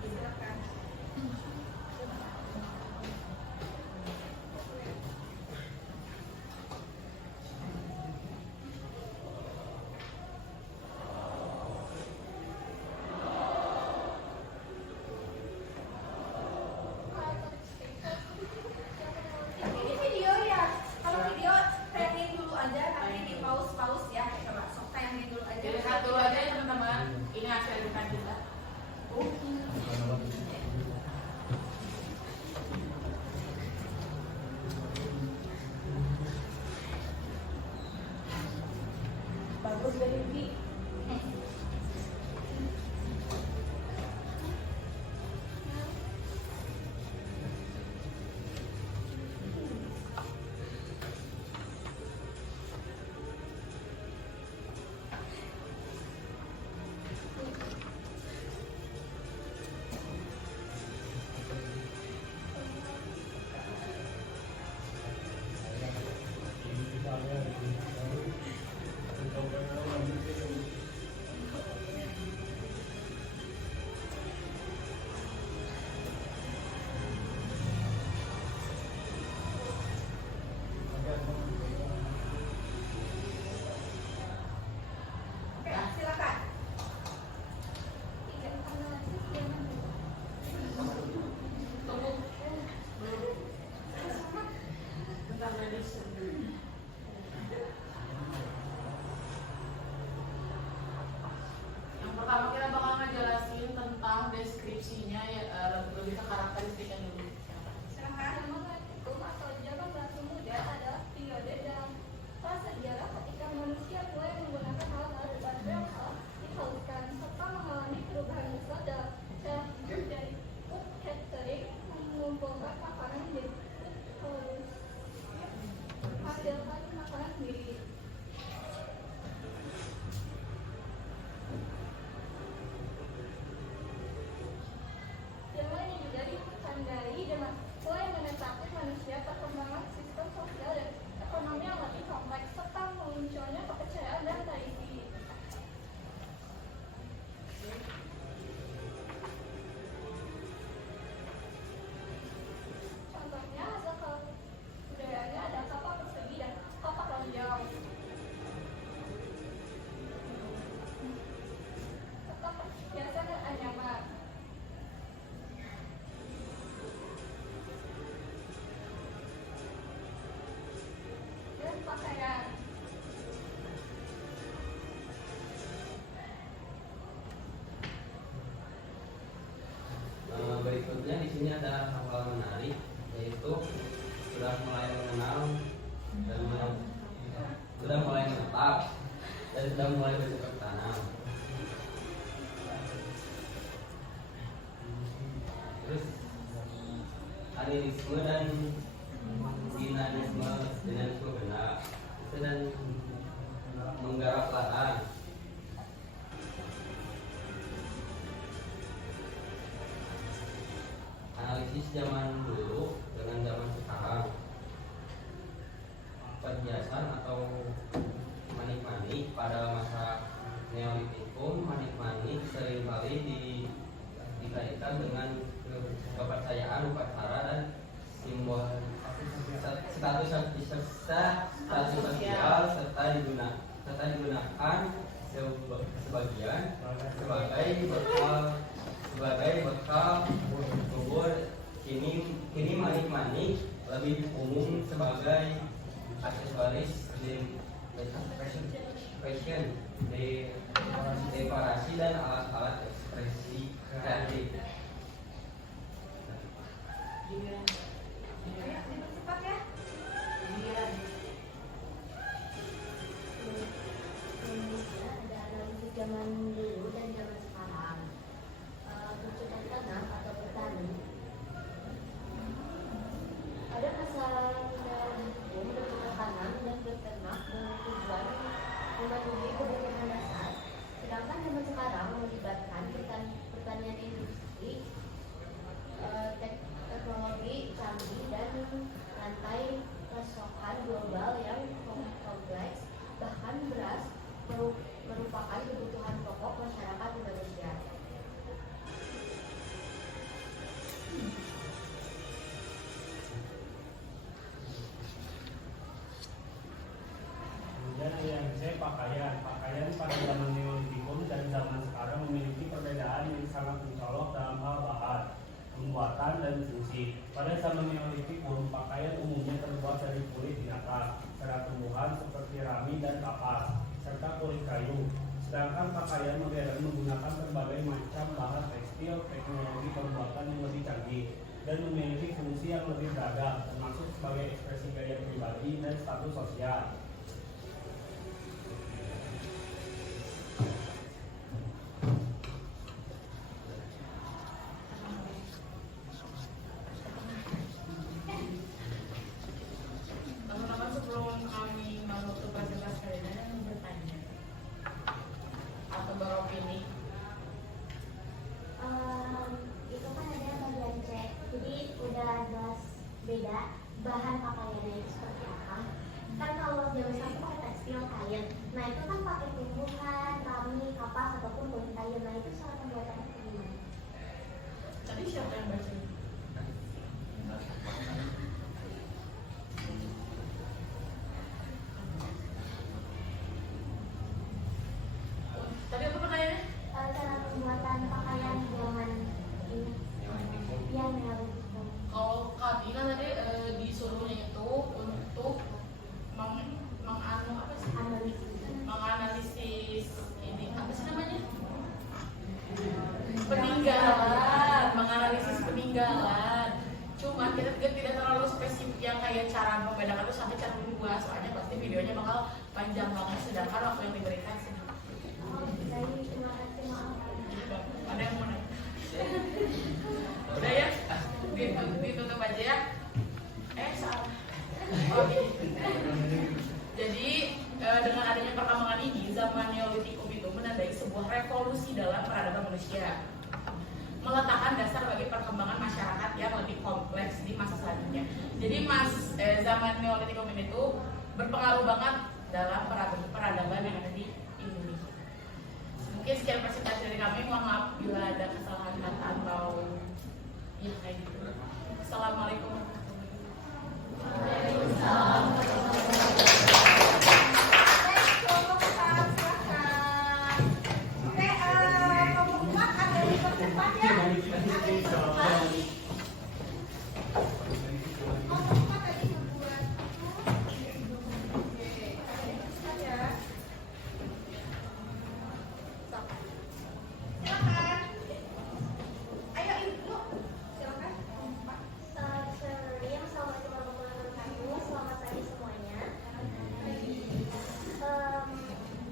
Silakan. Ini video ya. Kalau video tayangin dulu aja, nanti di pause ya. Coba sok tayangin dulu aja. Dilihat dulu aja ya teman-teman. Ini hasil editan kita. Bagus dari Vicky. Oke, silakan. Tunggu. Bentar ladies. Yang pertama kita bakal ngejelasin tentang deskripsinya ya, lebih ke karakteristiknya dulu. Assalamualaikum atau zaman batu muda adalah periode dalam prasejarah ketika manusia mulai menggunakan hal-hal berbahasa yang telah dihaluskan serta mengalami perubahan besar dalam cara hidup dari food catering mengumpulkan makanan menjadi food halus, menghasilkan makanan sendiri. Zaman ini juga ditandai dengan mulai menetapkan manusia perkembangan sistem sosial dan ekonomi yang lebih kompleks serta munculnya kepercayaan dan tradisi. Contohnya hasil kebudayaannya ada kapak persegi dan kapak ranjau. Serta perhiasan dan anyaman. Dan pakaian. Berikutnya di sini ada hal menarik, yaitu sudah mulai mengenal dan sudah mulai menetap dan sudah mulai bercocok tanam. Terus animisme dan dinamisme benar itu dan menggarap lahan. Analisis zaman dulu dengan zaman sekarang, perhiasan atau manik-manik pada masa Neolitikum, manik-manik seringkali dikaitkan dengan kepercayaan upacara dan simbol status sosial serta digunakan sebagian sebagai bekal kubur. Kini manik-manik lebih umum sebagai aksesoris di fashion, dekorasi dan alat-alat ekspresi kreatif. Dipercepat ya. pakaian. Pakaian pada zaman Neolitikum dan zaman sekarang memiliki perbedaan yang sangat mencolok dalam hal bahan, pembuatan, dan fungsi. Pada zaman Neolitikum, pakaian umumnya terbuat dari kulit binatang, serat tumbuhan seperti rami dan kapas, serta kulit kayu. Sedangkan pakaian modern menggunakan berbagai macam bahan tekstil, teknologi pembuatan yang lebih canggih, dan memiliki fungsi yang lebih beragam, termasuk sebagai ekspresi gaya pribadi dan status sosial. Teman-teman, sebelum kami masuk ke presentasi kali ini, ada yang bertanya atau beropini? Itu kan ada bagian C, jadi udah jelas beda bahan pakaiannya itu seperti apa. Kan kalau zaman sekarang pakai tekstil kain, nah itu kan pakai tumbuhan, rami, kapas ataupun kulit kayu. Nah itu cara pembuatannya gimana? Tadi siapa yang baca? Tadi apa pertanyaannya? Cara pembuatan pakaian zaman ini yang Neolitikum. Kalau kami kan tadi disuruhnya itu untuk menganalisis ini apa sih namanya, peninggalan, menganalisis peninggalan. Cuman kita juga tidak terlalu spesifik yang kayak cara membedakan itu sampai cara berubah, soalnya pasti videonya bakal panjang banget, sedangkan waktu yang diberikan sedikit. Baik, terima kasih, maaf. Ada yang mau nanya? Udah ya, ditutup aja ya. Salah. Oke. Jadi dengan adanya perkembangan ini, zaman Neolitikum itu menandai sebuah revolusi dalam peradaban manusia, meletakkan dasar bagi perkembangan masyarakat yang lebih kompleks di masa selanjutnya. Jadi zaman Neolitikum ini tuh berpengaruh banget dalam peradaban yang ada di Indonesia. Mungkin sekian presentasi dari kami. Mohon maaf bila ada kesalahan kata atau ya kayak gitu. Assalamualaikum warahmatullahi wabarakatuh.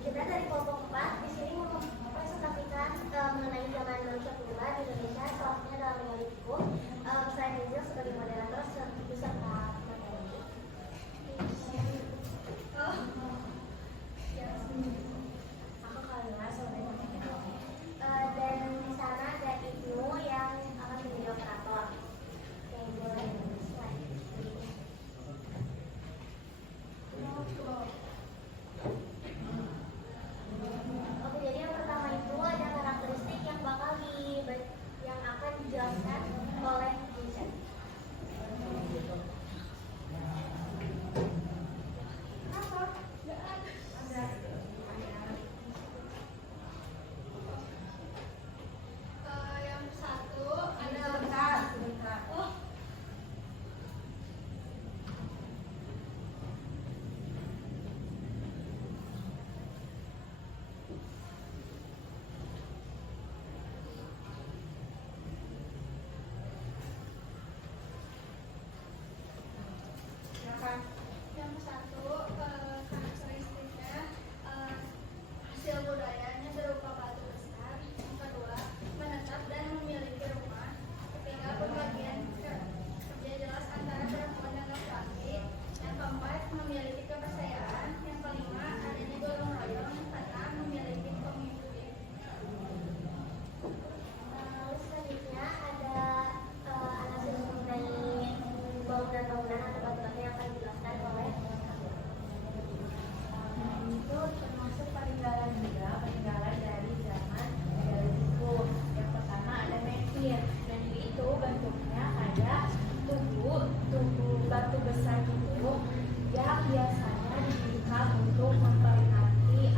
Kita dari kelompok 4 di sini mau mempresentasikan mengenai zaman Indonesia purba di Indonesia, salah satunya dalam Neolitikum. Saya Rizal sebagai moderator beserta materi. Aku Kalila sebagai moderator. Dan di sana ada Ibnu yang akan menjadi operator. Yang boleh slide. Oke, jadi yang pertama itu ada karakteristik yang akan dijelaskan oleh Vincent. Apa? Nggak ada. Yang satu ada bentar. Oh. Yang satu karakteristiknya hasil budayanya berupa batu besar. Yang kedua menetap dan memiliki rumah. Ketiga pembagian kerja jelas antara perempuan dan laki-laki. Yang keempat memiliki kepercayaan. Yang kelima adanya gotong royong. Keenam memiliki pemimpin. Lalu selanjutnya ada analisis mengenai bangunan-bangunan atau batu-batu yang akan dijelaskan oleh itu termasuk peninggalan juga, peninggalan dari zaman Neolitikum. Yang pertama ada menhir. Menhir itu bentuknya kayak tubuh batu besar gitu yang biasanya digunakan untuk memperingati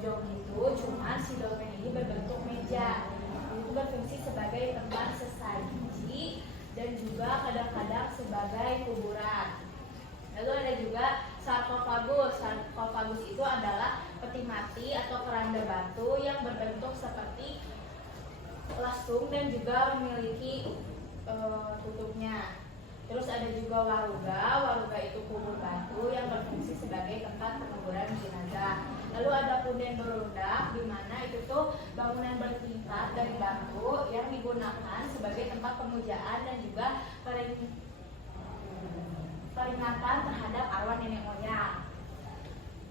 pojok gitu, cuman si dolmen ini berbentuk meja. Itu berfungsi sebagai tempat sesaji dan juga kadang-kadang sebagai kuburan. Lalu ada juga sarkofagus. Sarkofagus itu adalah peti mati atau keranda batu yang berbentuk seperti lasung dan juga memiliki tutupnya. Terus ada juga waruga. Waruga itu kubur batu yang berfungsi sebagai tempat penguburan jenazah. Lalu ada punden berundak, di mana itu tuh bangunan bertingkat dari batu yang digunakan sebagai tempat pemujaan dan juga peringatan terhadap arwah nenek moyang.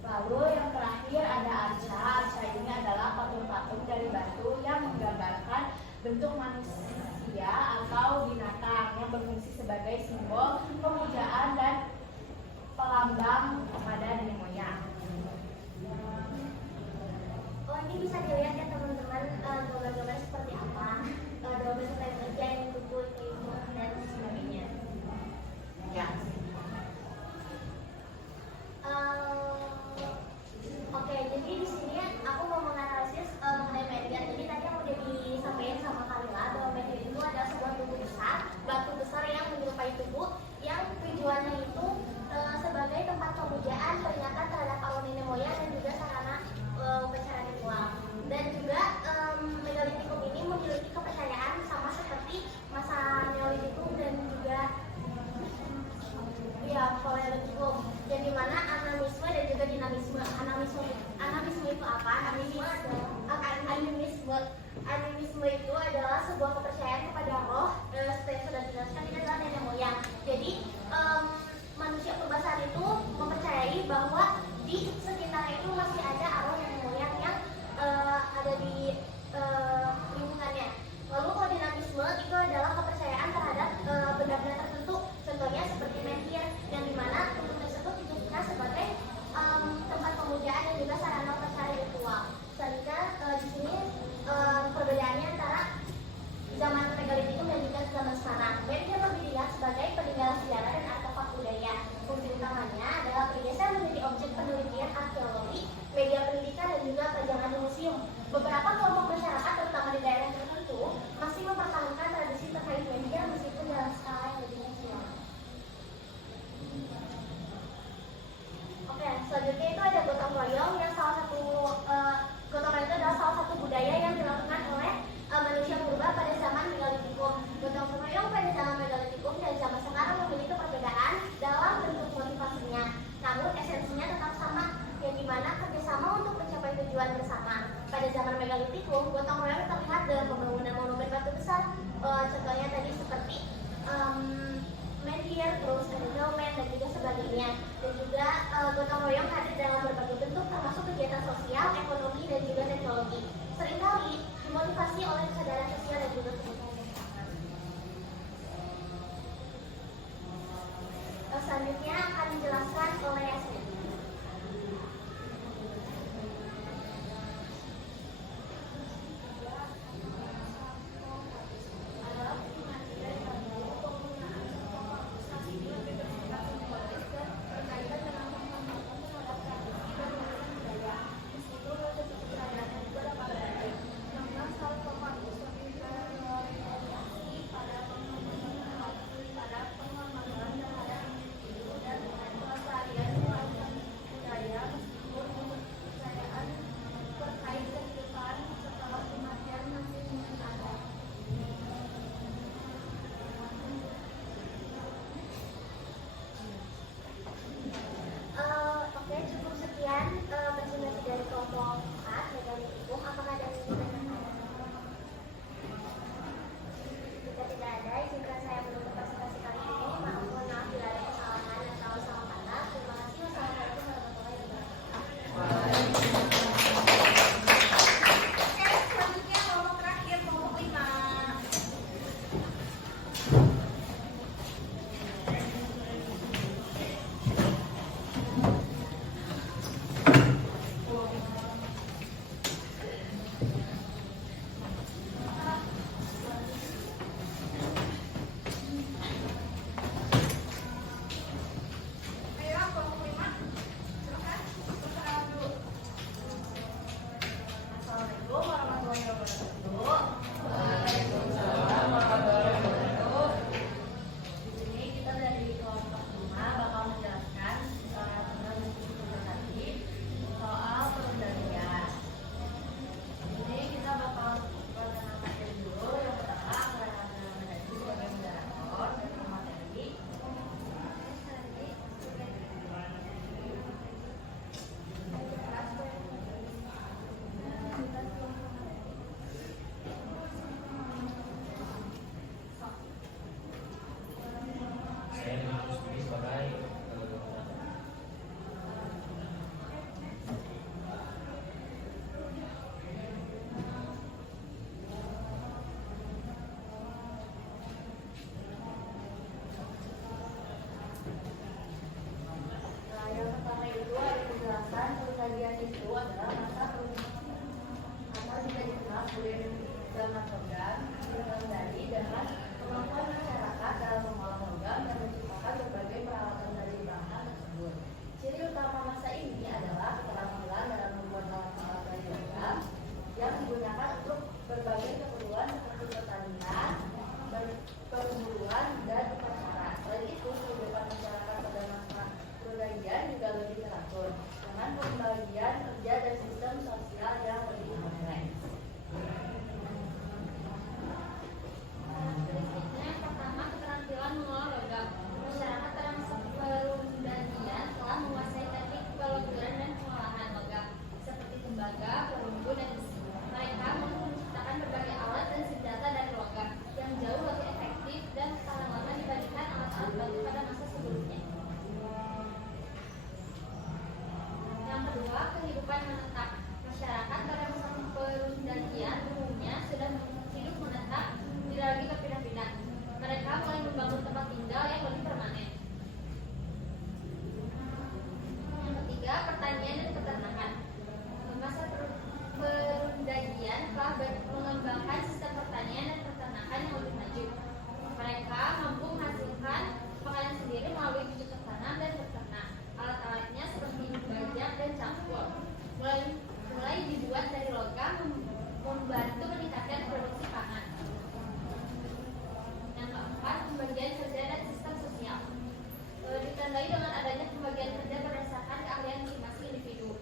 Lalu yang terakhir ada arca. Arca ini adalah patung-patung dari batu yang menggambarkan bentuk manusia atau binatang yang berfungsi sebagai simbol pemujaan dan pelambang kepada nenek moyang. Oh, ini bisa dilihat ya teman-teman, gambar-gambar seperti apa, gambar seperti meja yang ditutup kayu dan sebagainya. Ya. Oke, jadi di sini aku mau menganalisis mengenai meteor. Jadi tadi yang udah disampaikan sama Kalila bahwa meteor itu adalah sebuah tubuh besar, batu besar yang menyerupai tubuh, yang tujuannya itu sebagai tempat pemujaan, peringatan terhadap arwah nenek moyang dan juga sarana upacara ritual. Dan juga megalitikum ini memiliki kepercayaan sama seperti masa neolitikum dan juga ya paleolitikum, yang dimana anamisme dan juga dinamisme. Anamisme itu apa? Animisme itu adalah sebuah kepercayaan kepada roh, seperti yang sudah dijelaskan, ini adalah nenek moyang. Jadi manusia purba saat itu mempercayai bahwa di sekitarnya itu masih ada arwah nenek moyang yang ada di lingkungannya. Lalu kalau dinamisme itu adalah kepercayaan terhadap benda-benda tertentu, contohnya seperti menhir, yang dimana untuk tersebut ditujukan sebagai tempat pemujaan dan juga sarana upacara ritual. Selanjutnya di sini perbedaannya antara zaman megalitikum dan juga zaman sekarang. Media lebih dilihat sebagai peninggalan sejarah dan artefak budaya. Fungsi utamanya adalah bergeser menjadi objek penelitian arkeologi, media pendidikan dan juga pajangan di museum. Beberapa kelompok masyarakat, terutama di daerah tertentu, masih mempertahankan tradisi terkait media meskipun dalam skala yang lebih kecil. Oke, selanjutnya itu ada gotong royong, yang salah satu gotong royong itu adalah salah satu budaya yang dilakukan oleh manusia purba pada zaman megalitikum. Gotong royong pada zaman megalitikum dan zaman sekarang memiliki perbedaan dalam bentuk motivasinya, namun esensinya tetap sama, yang dimana kerjasama untuk mencapai tujuan bersama. Pada zaman megalitikum, gotong royong terlihat dalam pembangunan monumen batu besar, contohnya tadi seperti menhir, terus ada dolmen dan juga sebagainya. Dan juga gotong royong hadir dalam berbagai bentuk, termasuk kegiatan sosial, ekonomi dan juga teknologi. Seringkali dimotivasi oleh kesadaran sosial dan juga kebutuhan bersama. Selanjutnya akan dijelaskan oleh Yasmin. kehidupan menetap. Masyarakat pada masa perundagian umumnya sudah hidup menetap, tidak lagi berpindah-pindah. Mereka mulai membangun tempat tinggal yang lebih permanen. Yang ketiga, pertanian dan peternakan. Masa perundagian telah mengembangkan sistem pertanian dan peternakan yang lebih maju. Mereka mampu menghasilkan makanan sendiri melalui bercocok tanam dan beternak. Alat-alatnya seperti bajak dan cangkul mulai dibuat dari logam, membantu meningkatkan produksi pangan. Yang keempat, pembagian kerja dan sistem sosial. Ditandai dengan adanya pembagian kerja berdasarkan keahlian masing-masing individu.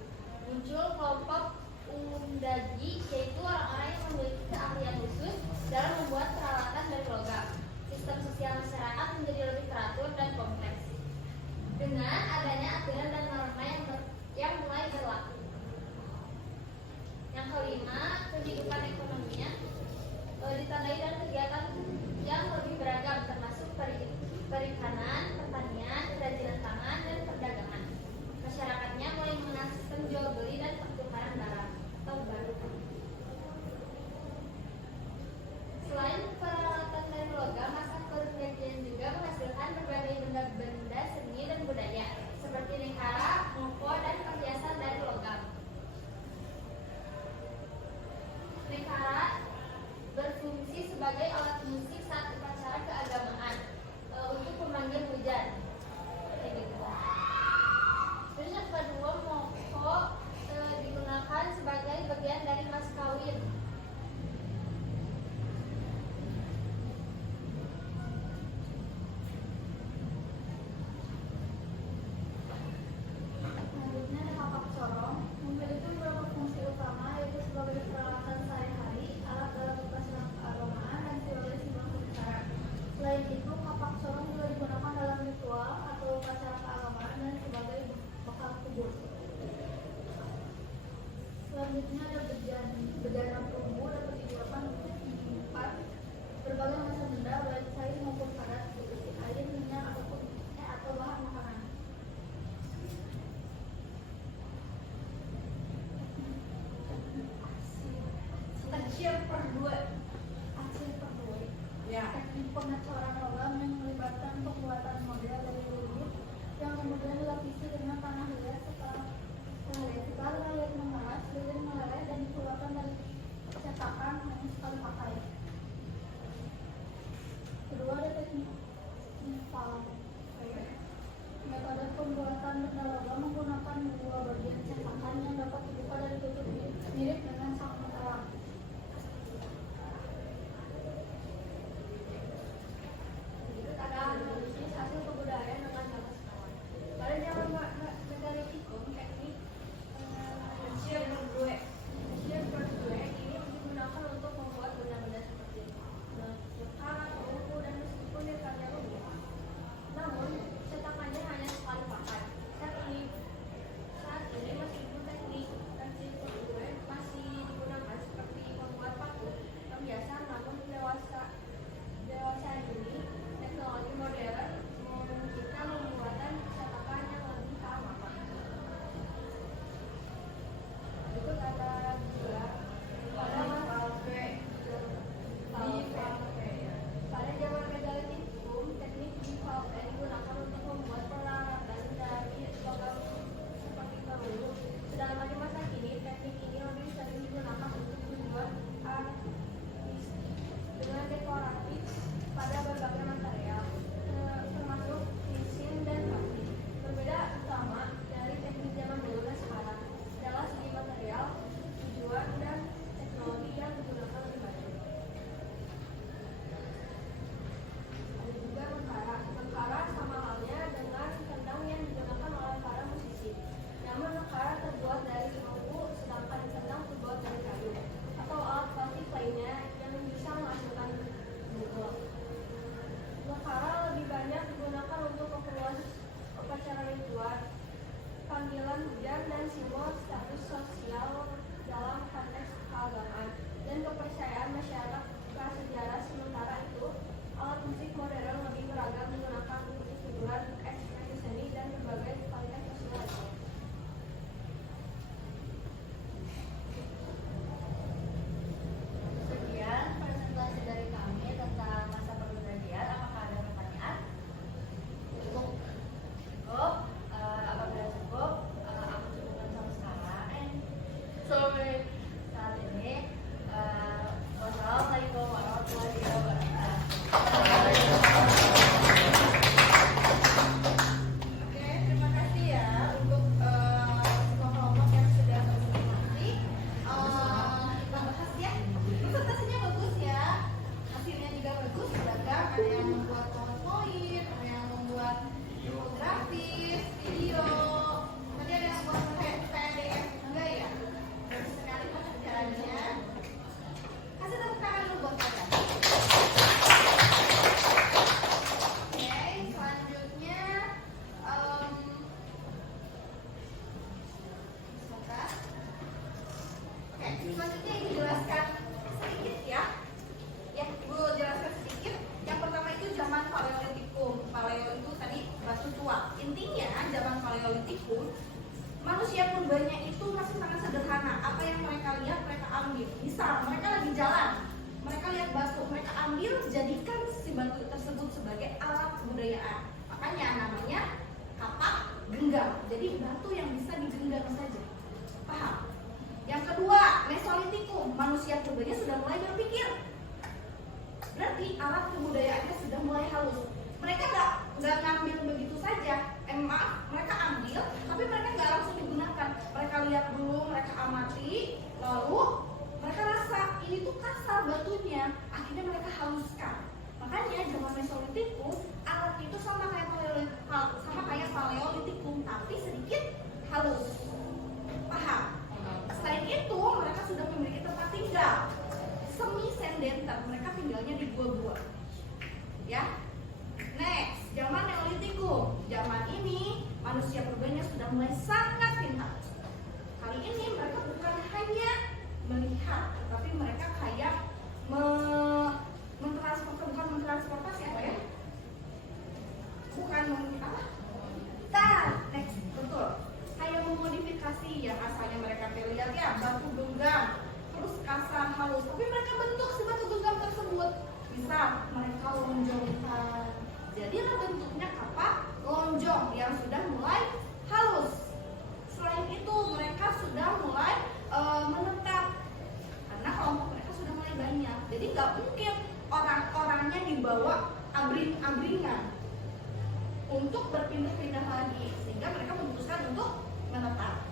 Muncul kelompok undagi, yaitu orang-orang yang memiliki keahlian khusus dalam membuat peralatan dari logam. Sistem sosial masyarakat menjadi lebih teratur dan kompleks dengan adanya aturan dan norma yang mulai berlaku. Yang kelima, kehidupan ekonominya ditandai dengan kegiatan yang lebih beragam, termasuk perikanan, pertanian, kerajinan tangan, dan perdagangan. Masyarakatnya mulai mengenal sistem jual beli dan pertukaran barang atau baru. Selain peralatan dari logam, masa perundagian juga menghasilkan berbagai benda-benda seni dan budaya seperti lingkara, moko, dan perhiasan dari logam. Lingkara berfungsi sebagai alat musik saat upacara keagamaan untuk memanggil hujan. Kayak gitu. Terus yang kedua, moko digunakan sebagai bagian dari mas kawin. Selanjutnya ada kapak corong, memiliki beberapa fungsi utama, yaitu sebagai peralatan sehari-hari, alat dalam upacara keagamaan, dan sebagai simbol kebesaran. Selain itu, kapak corong juga digunakan dalam ritual atau upacara keagamaan dan sebagai bekal kubur. Selanjutnya ada bejana perunggu, dapat digunakan untuk menyimpan berbagai macam benda, baik cair maupun padat, seperti air, minyak, ataupun atau bahan makanan. Arsir per 2. Ya. Teknik pengecoran logam yang melibatkan pembuatan model dari lumpur yang kemudian dilapisi dengan tanah liat setelah liat mengeras, lilin meleleh, dan manusia purbanya sudah mulai berpikir. Berarti alat kebudayaannya sudah mulai halus. Mereka nggak ngambil begitu saja. Maaf, mereka ambil, tapi mereka nggak langsung digunakan. Mereka lihat dulu, mereka amati, lalu mereka rasa ini tuh kasar batunya. Akhirnya mereka haluskan. Makanya zaman Mesolitikum alat itu sama kayak Paleolitikum, tapi sedikit halus. Paham? Selain itu mereka sudah memiliki tempat tinggal semi sedenter, mereka tinggalnya di gua-gua. Ya. Next, zaman Neolitikum. Zaman ini manusia purbanya sudah mulai sangat pintar. Kali ini mereka bukan hanya melihat, tapi mereka kayak mentransportasi apa ya? Bukan apa? Next, betul. Kayak memodifikasi yang asalnya mereka lihat ya batu genggam, terus kasar halus, tapi mereka bentuk si batu genggam tersebut bisa mereka lonjongkan. Jadilah bentuknya kapak lonjong yang sudah mulai halus. Selain itu mereka sudah mulai menetap karena kelompok mereka sudah mulai banyak. Jadi nggak mungkin orang-orangnya dibawa abring-abringan untuk berpindah-pindah lagi, sehingga mereka memutuskan untuk menetap.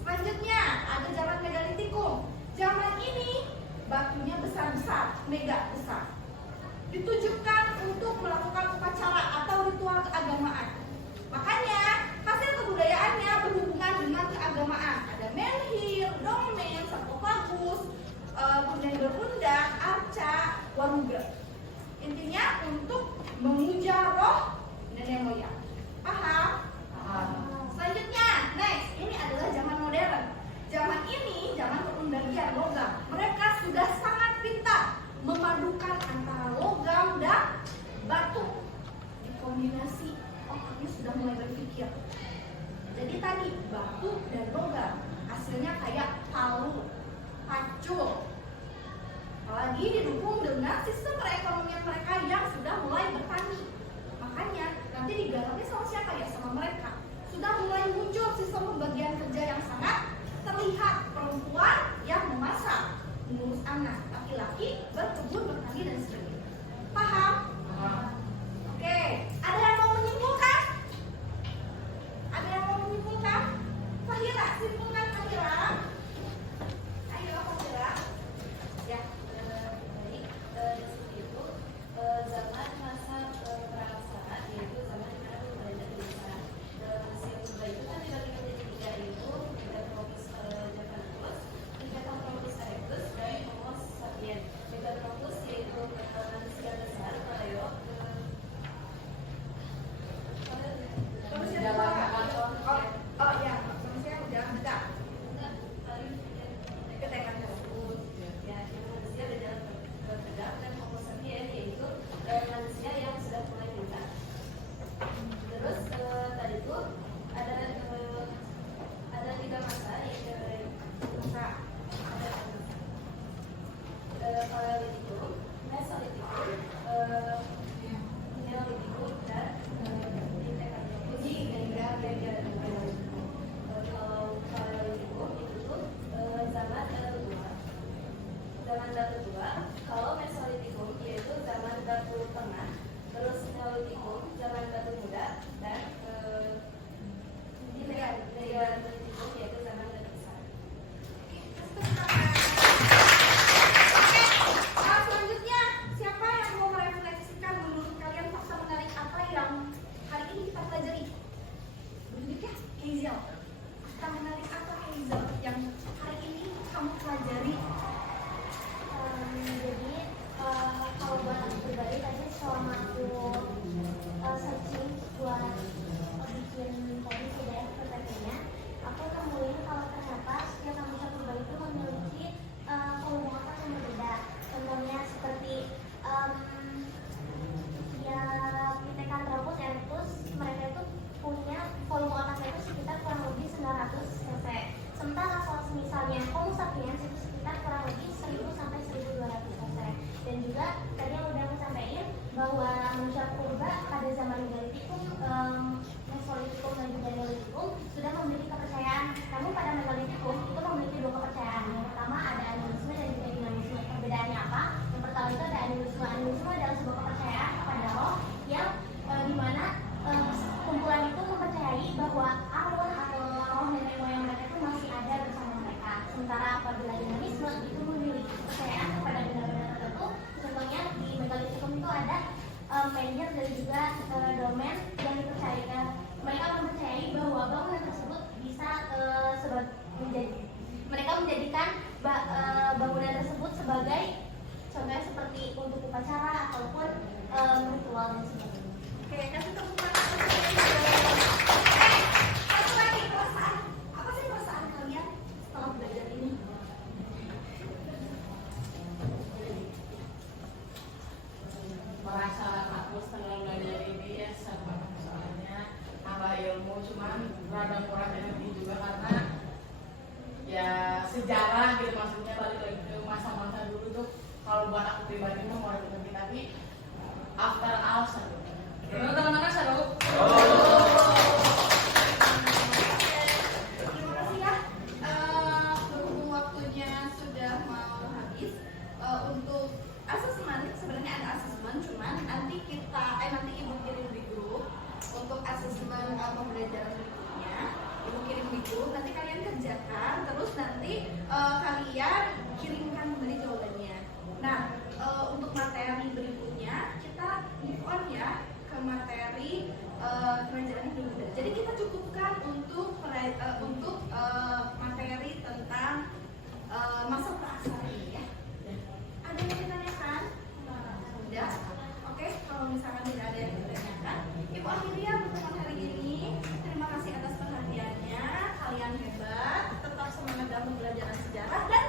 Selanjutnya ada zaman Megalitikum. Zaman ini batunya besar-besar, mega besar, ditujukan untuk melakukan upacara atau ritual keagamaan. Makanya hasil kebudayaannya berhubungan dengan keagamaan. Ada menhir, domen, sarkofagus, kemudian berundang, arca, waruga. Intinya untuk memuja roh nenek moyang. Paham? Selanjutnya, next, ini adalah zaman modern. Zaman ini zaman perundangan logam. Mereka sudah sangat pintar memadukan antara logam dan batu. Dikombinasi, otaknya sudah mulai berpikir. Jadi tadi batu dan logam hasilnya kayak palu, pacul. Apalagi didukung dengan sistem perekonomian mereka yang sudah mulai bertani. Makanya nanti digarapnya sama siapa ya? Sama mereka. Sudah mulai muncul sistem pembagian kerja yang sangat terlihat. Perempuan yang memasak, mengurus anak, laki-laki berkebun, bertani dan sebagainya. Paham? Oke, ada yang mau menyimpulkan? Ada yang mau menyimpulkan? Fahira, simpulkan Fahira. Ayo Fahira. Ya. Baik, seperti itu zaman masa perasaan, yaitu zaman dimana berbeda desa. Mesin purba itu kan dibagi menjadi tiga, yaitu Megatropus Javanus, Megatropus erectus, dan Homo sapiens. Megatropus yaitu manusia besar, paleo. Manusia tua. Oh ya, manusia yang jalan tegak. Ketekan tersebut. Ya, yang manusia berjalan tegak, dan Homo sapiens yaitu manusia yang sudah mulai pintar. Terus tadi itu ada tiga masa Paleolitikum, Mesolitikum, Neolitikum, dan kalau Paleolitikum itu zaman Batu Tua. Zaman Batu Tua. Kalau Mesolitikum yaitu zaman Batu Tengah, terus Neolitikum zaman Batu Muda, dan Neolitikum yaitu zaman Batu Besar. Selanjutnya, siapa yang mau merefleksikan menurut kalian fakta menarik apa yang hari ini kita pelajari? Berikutnya, Hazel. Fakta menarik apa Hazel yang hari ini kamu pelajari? Jadi kalau buat aku pribadi tadi selama aku searching buat bikin tadi PDF PPT-nya, aku nemuin kalau ternyata setiap manusia purba itu memiliki volume otak yang berbeda. Contohnya seperti ya Pithecanthropus erectus, mereka itu punya volume otaknya itu sekitar kurang lebih 900 cc. Sementara kalau misalnya Homo sapiens itu sekitar kurang itu nanti kalian kerjakan, terus nanti kalian kirimkan kembali jawabannya. Nah, untuk materi berikutnya kita move on ya ke materi kerajaan Hindu. Jadi kita cukupkan untuk materi tentang masa prasari ya. Ada yang ditanyakan? Tidak? Oke, kalau misalkan tidak ada yang ditanyakan, Ibu akhiri ya pertemuan hari ini. Terima kasih atas perhatiannya. Kalian hebat, tetap semangat dalam pembelajaran sejarah dan